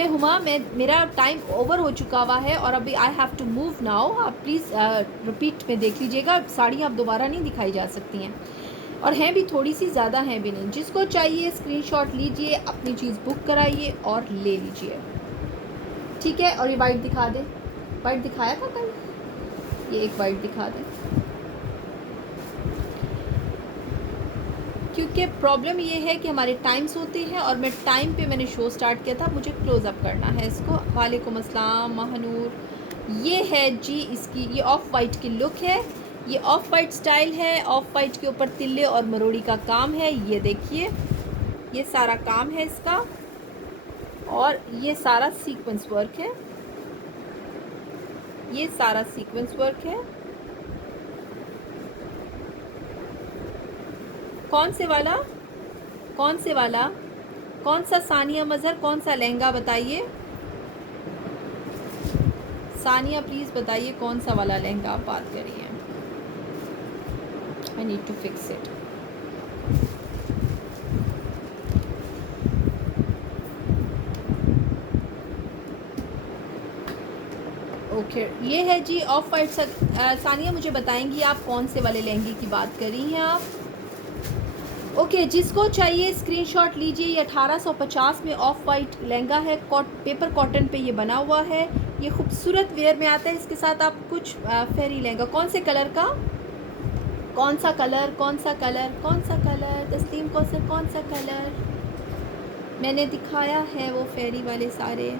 हुमा, मेरा टाइम ओवर हो चुका हुआ है और अभी I have to move now. आप प्लीज़ रिपीट में देख लीजिएगा, साड़ियाँ आप दोबारा नहीं दिखाई जा सकती हैं और हैं भी थोड़ी सी, ज़्यादा हैं भी नहीं। जिसको चाहिए स्क्रीनशॉट लीजिए, अपनी चीज़ बुक कराइए और ले लीजिए। ठीक है, और ये वाइट दिखा दें, वाइट दिखाया था कल, ये एक वाइट दिखा दें। क्योंकि प्रॉब्लम ये है कि हमारे टाइम्स होते हैं और मैं टाइम पे मैंने शो स्टार्ट किया था, मुझे क्लोज़ अप करना है इसको। वालेकुम अस्सलाम महानूर। ये है जी इसकी, ये ऑफ वाइट की लुक है, ये ऑफ वाइट स्टाइल है। ऑफ वाइट के ऊपर तिल्ले और मरोड़ी का काम है। ये देखिए, ये सारा काम है इसका और ये सारा सीक्वेंस वर्क है, ये सारा सीक्वेंस वर्क है। कौन से वाला, कौन से वाला, कौन सा सानिया मज़हर, कौन सा लहंगा बताइए सानिया, प्लीज़ बताइए कौन सा वाला लहंगा आप बात करिए। I need to fix it. Okay ये है जी ऑफ वाइट। सानिया मुझे बताएंगी आप कौन से वाले लहंगे की बात कर रही हैं आप। ओके जिसको चाहिए स्क्रीनशॉट लीजिए। ये 1850 में ऑफ वाइट लहंगा है, पेपर कॉटन पे ये बना हुआ है। ये खूबसूरत वेयर में आता है। इसके साथ आप कुछ फेरी लहंगा, कौन से कलर का, कौन सा कलर, कौन सा कलर, कौन सा कलर तस्लीम कौसर, कौन सा कलर मैंने दिखाया है वो फेरी वाले सारे,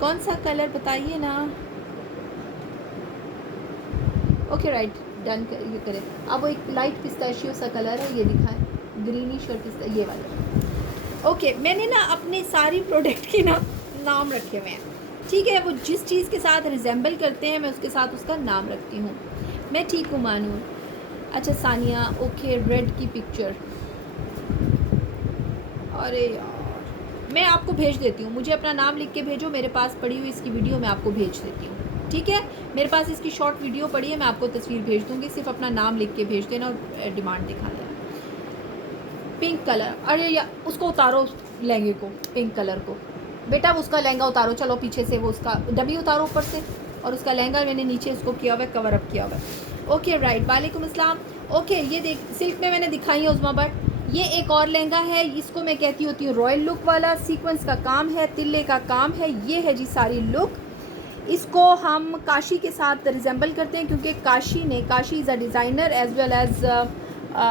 कौन सा कलर बताइए ना। ओके राइट डन ये करें। अब वो एक लाइट पिस्ताशियो सा कलर है, ये दिखाएं ग्रीनिश और पिस्ता, ये वाला। ओके मैंने ना अपने सारी प्रोडक्ट की ना नाम रखे हुए हैं, ठीक है। वो जिस चीज़ के साथ रिजेंबल करते हैं मैं उसके साथ उसका नाम रखती हूँ। मैं ठीक हूँ मानूर। अच्छा सानिया ओके रेड की पिक्चर, अरे यार मैं आपको भेज देती हूँ, मुझे अपना नाम लिख के भेजो, मेरे पास पड़ी हुई इसकी वीडियो मैं आपको भेज देती हूँ, ठीक है। मेरे पास इसकी शॉर्ट वीडियो पड़ी है, मैं आपको तस्वीर भेज दूँगी, सिर्फ अपना नाम लिख के भेज देना और डिमांड दिखा देना। पिंक कलर, अरे या उसको उतारो लहंगे को, पिंक कलर को बेटा, उसका लहंगा उतारो, चलो पीछे से वो उसका डब्बी उतारो ऊपर से, और उसका लहंगा मैंने नीचे उसको किया हुआ है, कवर अप किया हुआ है। ओके राइट वालेकुम अस्सलाम। ओके ये देख सिल्क में मैंने दिखाई है उज़मा बट, ये एक और लहंगा है, इसको मैं कहती होती हूँ रॉयल लुक वाला, सीक्वेंस का काम है, तिल्ले का काम है, ये है जी सारी लुक। इसको हम काशी के साथ रिजेंबल करते हैं क्योंकि Kashi is a designer as well as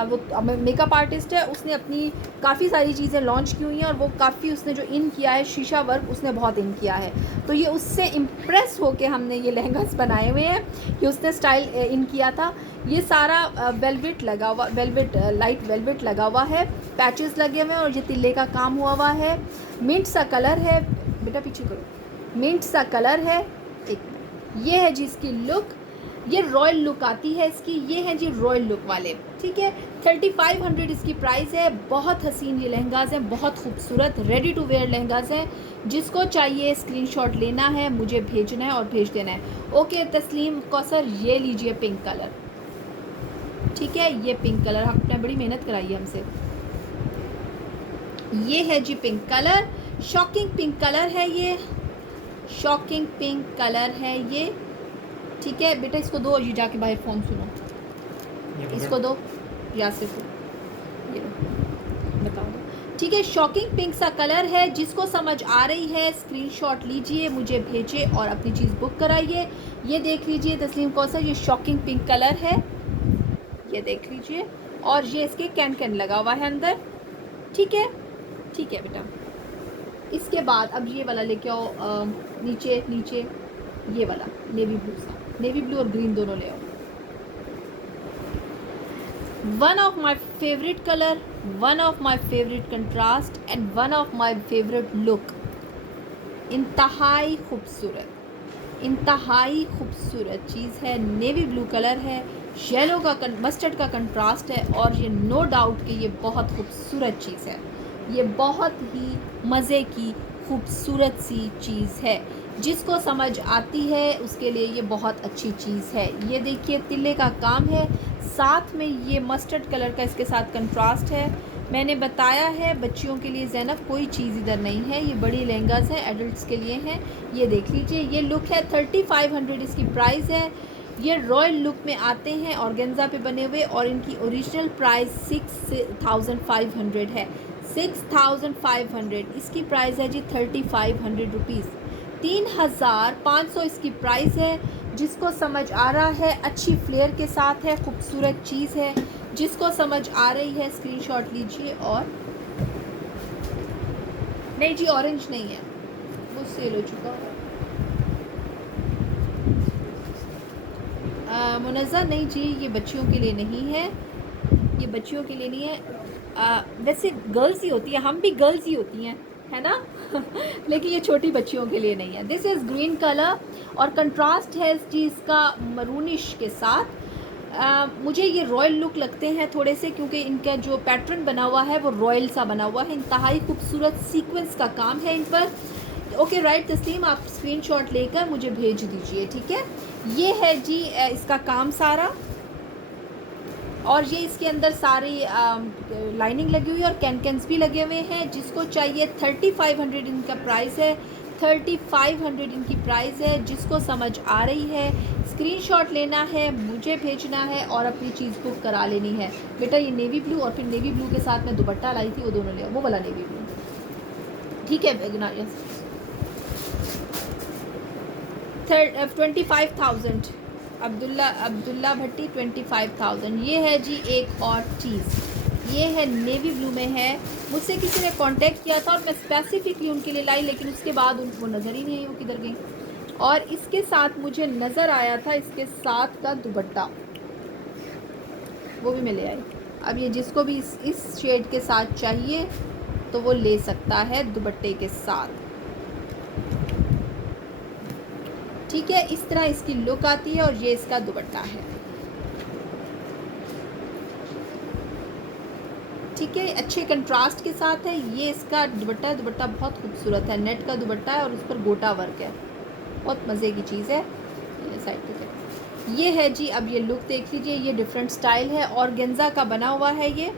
वो मेकअप आर्टिस्ट है। उसने अपनी काफ़ी सारी चीज़ें लॉन्च की हुई हैं और वो काफ़ी उसने जो इन किया है शीशा वर्क उसने बहुत इन किया है, तो ये उससे इम्प्रेस होके हमने ये लहंगास बनाए हुए हैं। ये उसने स्टाइल इन किया था। ये सारा वेलवेट लगा हुआ, वेलवेट लाइट वेलवेट लगा हुआ है, पैचेस लगे हुए हैं और ये तिल्ले का काम हुआ हुआ है। मिंट सा कलर है बेटा, पीछे करो, मिंट सा कलर है। एक ये है जी इसकी लुक, ये रॉयल लुक आती है इसकी, ये है जी रॉयल लुक वाले, ठीक है। 3500 इसकी प्राइस है। बहुत हसीन ये लहंगाज हैं, बहुत खूबसूरत रेडी टू वेयर लहंगाज हैं। जिसको चाहिए स्क्रीनशॉट लेना है, मुझे भेजना है और भेज देना है। ओके तस्लीम कौसर ये लीजिए पिंक कलर, ठीक है। ये पिंक कलर आपने बड़ी मेहनत कराई है हमसे। ये है जी pink colour, shocking pink colour है ये, शॉकिंग पिंक कलर है ये, ठीक है बेटा। इसको दो ये जाके बाहर फ़ोन सुनो, इसको दो यासिर को, ये लो बताओ, ठीक है। शॉकिंग पिंक सा कलर है। जिसको समझ आ रही है स्क्रीनशॉट लीजिए, मुझे भेजिए और अपनी चीज़ बुक कराइए। ये देख लीजिए तस्लीम कौसर, ये शॉकिंग पिंक कलर है, ये देख लीजिए, और ये इसके कैन कैन लगा हुआ है अंदर, ठीक है, ठीक है बेटा। इसके बाद अब ये वाला लेके आओ, नीचे नीचे ये वाला नेवी ब्लू सा, नेवी ब्लू और ग्रीन दोनों ले आओ। One of my favourite colour, one of my favourite contrast and one of my favourite look. इंतहाई खूबसूरत, इंतहाई खूबसूरत चीज़ है। नेवी ब्लू कलर है, येलो का मस्टर्ड का कंट्रास्ट है, और ये नो डाउट कि ये बहुत खूबसूरत चीज़ है। ये बहुत ही मज़े की खूबसूरत सी चीज़ है। जिसको समझ आती है उसके लिए ये बहुत अच्छी चीज़ है। ये देखिए तिल्ले का काम है, साथ में ये मस्टर्ड कलर का इसके साथ कंट्रास्ट है। मैंने बताया है बच्चियों के लिए ज़ैनब कोई चीज़ इधर नहीं है, ये बड़ी लहंगाज हैं, एडल्ट्स के लिए हैं। ये देख लीजिए, ये लुक है। 3500 इसकी प्राइस है। ये रॉयल लुक में आते हैं ऑर्गेन्जा पे बने हुए, और इनकी ओरिजिनल प्राइस 6500 है। 6500 इसकी प्राइस है जी, 3500 रुपीज़, 3500 इसकी प्राइस है। जिसको समझ आ रहा है अच्छी फ्लेयर के साथ है, खूबसूरत चीज़ है। जिसको समझ आ रही है स्क्रीनशॉट लीजिए। और नहीं जी ऑरेंज नहीं है, वो सेल हो चुका है। मुनज़्ज़ा नहीं जी, ये बच्चियों के लिए नहीं है, ये बच्चियों के लिए नहीं है। वैसे गर्ल्स ही होती है, हम भी गर्ल्स ही होती हैं, है ना लेकिन ये छोटी बच्चियों के लिए नहीं है। दिस इज़ ग्रीन कलर और कंट्रास्ट है इस चीज़ का मरूनिश के साथ। मुझे ये रॉयल लुक लगते हैं थोड़े से, क्योंकि इनका जो पैटर्न बना हुआ है वो रॉयल सा बना हुआ है। इंतहाई खूबसूरत सीक्वेंस का काम है इन पर। ओके राइट तस्लीम, आप स्क्रीनशॉट लेकर मुझे भेज दीजिए, ठीक है। ये है जी इसका काम सारा, और ये इसके अंदर सारी लाइनिंग लगी हुई है और कैनकन्स भी लगे हुए हैं। जिसको चाहिए 3500 इनका प्राइस है, 3500 इनकी प्राइस है। जिसको समझ आ रही है स्क्रीनशॉट लेना है, मुझे भेजना है और अपनी चीज़ बुक करा लेनी है। बेटा ये नेवी ब्लू और फिर नेवी ब्लू के साथ मैं दुपट्टा लाई थी, वो दोनों ले, वो वाला नेवी ब्लू, ठीक है। 25,000 अब्दुल्ला भट्टी 25,000। ये है जी एक और चीज़, ये है नेवी ब्लू में है। मुझसे किसी ने कांटेक्ट किया था और मैं स्पेसिफिकली उनके लिए लाई, लेकिन उसके बाद उनको नज़र ही नहीं आई, वो किधर गई। और इसके साथ मुझे नज़र आया था इसके साथ का दुपट्टा, वो भी मैं ले आई। अब ये जिसको भी इस शेड के साथ चाहिए तो वो ले सकता है दुपट्टे के साथ, ठीक है। इस तरह इसकी लुक आती है और ये इसका दुपट्टा है, ठीक है। अच्छे कंट्रास्ट के साथ है। ये इसका दुपट्टा है, दुपट्टा बहुत खूबसूरत है, नेट का दुपट्टा है और उस पर गोटा वर्क है, बहुत मज़े की चीज़ है। ये साइड पे ये है जी। अब ये लुक देख लीजिए, ये डिफरेंट स्टाइल है, ऑर्गेन्जा का बना हुआ है, ये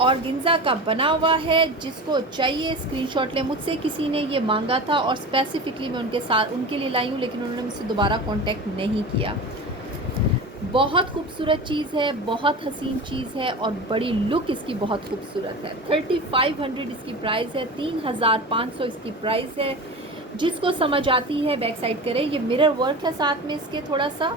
ऑर्गेन्जा का बना हुआ है। जिसको चाहिए स्क्रीनशॉट ले। मुझसे किसी ने ये मांगा था और स्पेसिफिकली मैं उनके लिए लाई हूँ, लेकिन उन्होंने मुझसे दोबारा कांटेक्ट नहीं किया। बहुत खूबसूरत चीज़ है, बहुत हसीन चीज़ है और बड़ी लुक इसकी बहुत खूबसूरत है। 3500 इसकी प्राइस है, 3500 इसकी प्राइस है। जिसको समझ आती है बैक साइड करे। ये मिरर वर्क है साथ में इसके थोड़ा सा,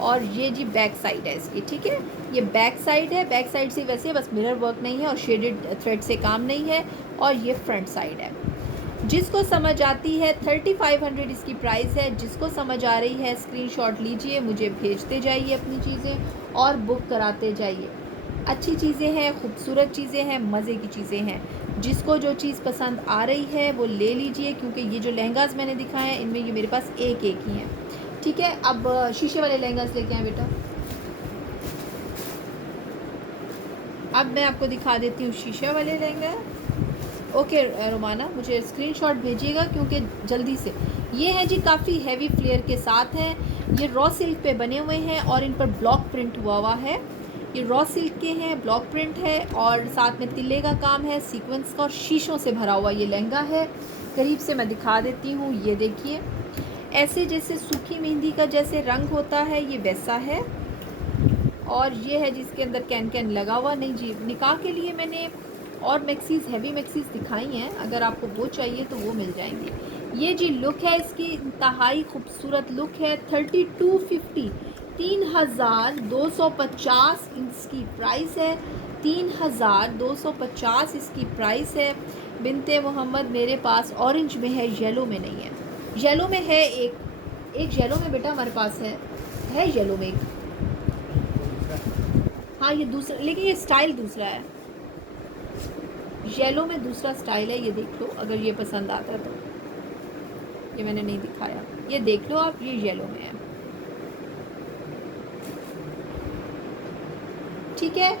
और ये जी बैक साइड है इसकी, ठीक है। ये बैक साइड है, बैक साइड से वैसे बस मिरर वर्क नहीं है और शेडेड थ्रेड से काम नहीं है, और ये फ्रंट साइड है। जिसको समझ आती है 3500 इसकी प्राइस है। जिसको समझ आ रही है स्क्रीनशॉट लीजिए, मुझे भेजते जाइए अपनी चीज़ें और बुक कराते जाइए। अच्छी चीज़ें हैं, खूबसूरत चीज़ें हैं, मज़े की चीज़ें हैं। जिसको जो चीज़ पसंद आ रही है वो ले लीजिए, क्योंकि ये जो लहंगास मैंने दिखाए हैं इनमें ये मेरे पास एक एक ही हैं, ठीक है। अब शीशे वाले लहंगास लेके आए बेटा। अब मैं आपको दिखा देती हूँ शीशे वाले लहंगा। ओके रोमाना, मुझे स्क्रीनशॉट भेजिएगा क्योंकि जल्दी से। ये है जी, काफ़ी हैवी फ्लेयर के साथ हैं। ये रॉ सिल्क पे बने हुए हैं और इन पर ब्लॉक प्रिंट हुआ है। ये रॉ सिल्क के हैं, ब्लॉक प्रिंट है और साथ में तिल्ले का काम है, सीक्वेंस का, और शीशों से भरा हुआ ये लहंगा है। करीब से मैं दिखा देती हूँ, ये देखिए, ऐसे जैसे सूखी मेहंदी का जैसे रंग होता है ये वैसा है। और ये है जिसके अंदर कैन कैन लगा हुआ। नहीं जी, निकाह के लिए मैंने और मैक्सीज़, हैवी मैक्सीज़ दिखाई हैं, अगर आपको वो चाहिए तो वो मिल जाएंगी। ये जी लुक है इसकी, इंतहाई खूबसूरत लुक है। 3250, 3250 इसकी प्राइस है, 3250 इसकी प्राइस है। बिनते मोहम्मद मेरे पास ऑरेंज में है, येलो में नहीं है। येलो में है एक येलो में बेटा हमारे पास है येलो में एक। हाँ ये दूसरा, लेकिन ये स्टाइल दूसरा है। येलो में दूसरा स्टाइल है, ये देख लो अगर ये पसंद आता है तो। ये मैंने नहीं दिखाया, ये देख लो आप, ये येलो में है, ठीक है।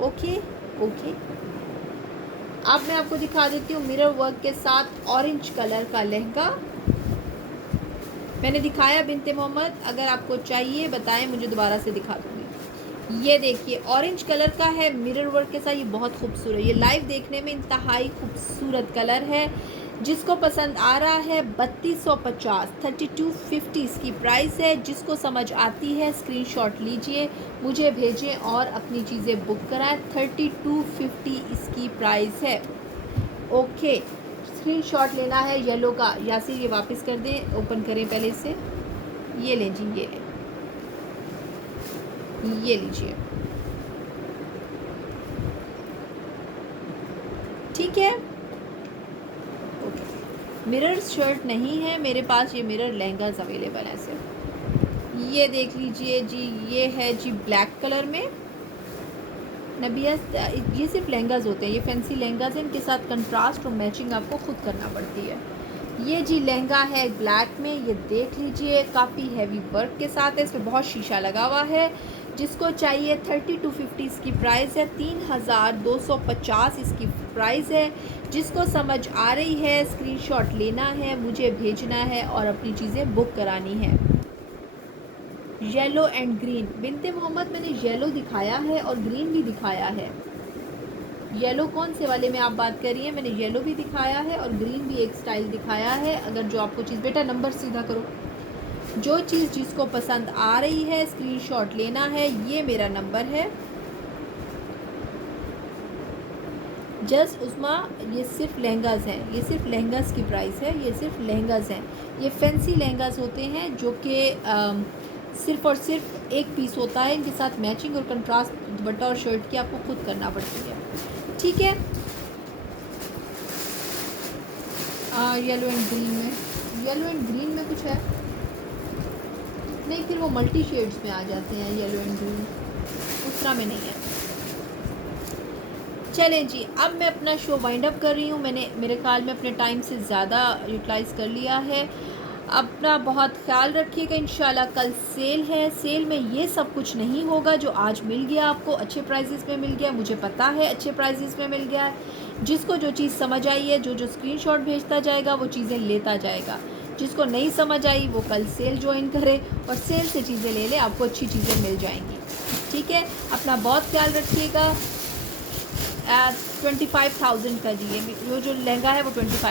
Okay okay. अब मैं आपको दिखा देती हूँ मिरर वर्क के साथ ऑरेंज कलर का लहंगा। मैंने दिखाया बिनते मोहम्मद, अगर आपको चाहिए बताएं, मुझे दोबारा से दिखा दूँगी। ये देखिए ऑरेंज कलर का है मिरर वर्क के साथ, ये बहुत खूबसूरत, ये लाइव देखने में इंतहाई खूबसूरत कलर है। जिसको पसंद आ रहा है 3250, 3250 इसकी प्राइस है। जिसको समझ आती है स्क्रीनशॉट लीजिए, मुझे भेजें और अपनी चीज़ें बुक कराएं। 3250 इसकी प्राइस है, ओके। स्क्रीनशॉट लेना है येलो का, यासिर ये वापस कर दें, ओपन करें पहले इसे। ये लें जी, ये लें, ये लीजिए, ठीक है, ओके। मिरर शर्ट नहीं है मेरे पास, ये मिरर लहंगास अवेलेबल है सिर्फ। ये देख लीजिए जी, ये है जी ब्लैक कलर में। नबिया ये सिर्फ लहंगास होते हैं, ये फैंसी लहंगास हैं, इनके साथ कंट्रास्ट और मैचिंग आपको खुद करना पड़ती है। ये जी लहंगा है ब्लैक में, ये देख लीजिए, काफ़ी हैवी वर्क के साथ है, इसमें बहुत शीशा लगा हुआ है। जिसको चाहिए 3250 इसकी प्राइस है, 3250 इसकी प्राइस है। जिसको समझ आ रही है स्क्रीनशॉट लेना है, मुझे भेजना है और अपनी चीज़ें बुक करानी है। Yellow and green. Binte Mohammad मैंने येलो दिखाया है और ग्रीन भी दिखाया है। येलो कौन से वाले में आप बात कर रही हैं? मैंने येलो भी दिखाया है और ग्रीन भी एक स्टाइल दिखाया है। अगर जो आपको चीज़, बेटा नंबर सीधा करो, जो चीज़ जिसको पसंद आ रही है स्क्रीनशॉट लेना है। ये मेरा नंबर है। जस्ट उस्मा, ये सिर्फ लहंगास हैं, ये सिर्फ लहंगास की प्राइस है, ये सिर्फ लहंगास हैं। ये फैंसी लहंगास होते हैं जो कि सिर्फ़ और सिर्फ एक पीस होता है। इनके साथ मैचिंग और कंट्रास्ट दुपट्टा और शर्ट की आपको खुद करना पड़ती है, ठीक है। येलो एंड ग्रीन में, येलो एंड ग्रीन में कुछ है नहीं, फिर वो मल्टी शेड्स में आ जाते हैं येलो एंड ग्रीन, उस तरह में नहीं है। चलें जी, अब मैं अपना शो वाइंड अप कर रही हूँ। मैंने मेरे ख्याल में अपने टाइम से ज़्यादा यूटिलाइज़ कर लिया है। अपना बहुत ख्याल रखिएगा। इंशाल्लाह कल सेल है। सेल में ये सब कुछ नहीं होगा जो आज मिल गया आपको, अच्छे प्राइसेस में मिल गया, मुझे पता है अच्छे प्राइसेस में मिल गया है। जिसको जो चीज़ समझ आई है, जो जो स्क्रीनशॉट भेजता जाएगा वो चीज़ें लेता जाएगा। जिसको नहीं समझ आई वो कल सेल ज्वाइन करे और सेल से चीज़ें ले ले, आपको अच्छी चीज़ें मिल जाएंगी, ठीक है। अपना बहुत ख्याल रखिएगा। 25,000 का जी, ये जो लहंगा है वो 25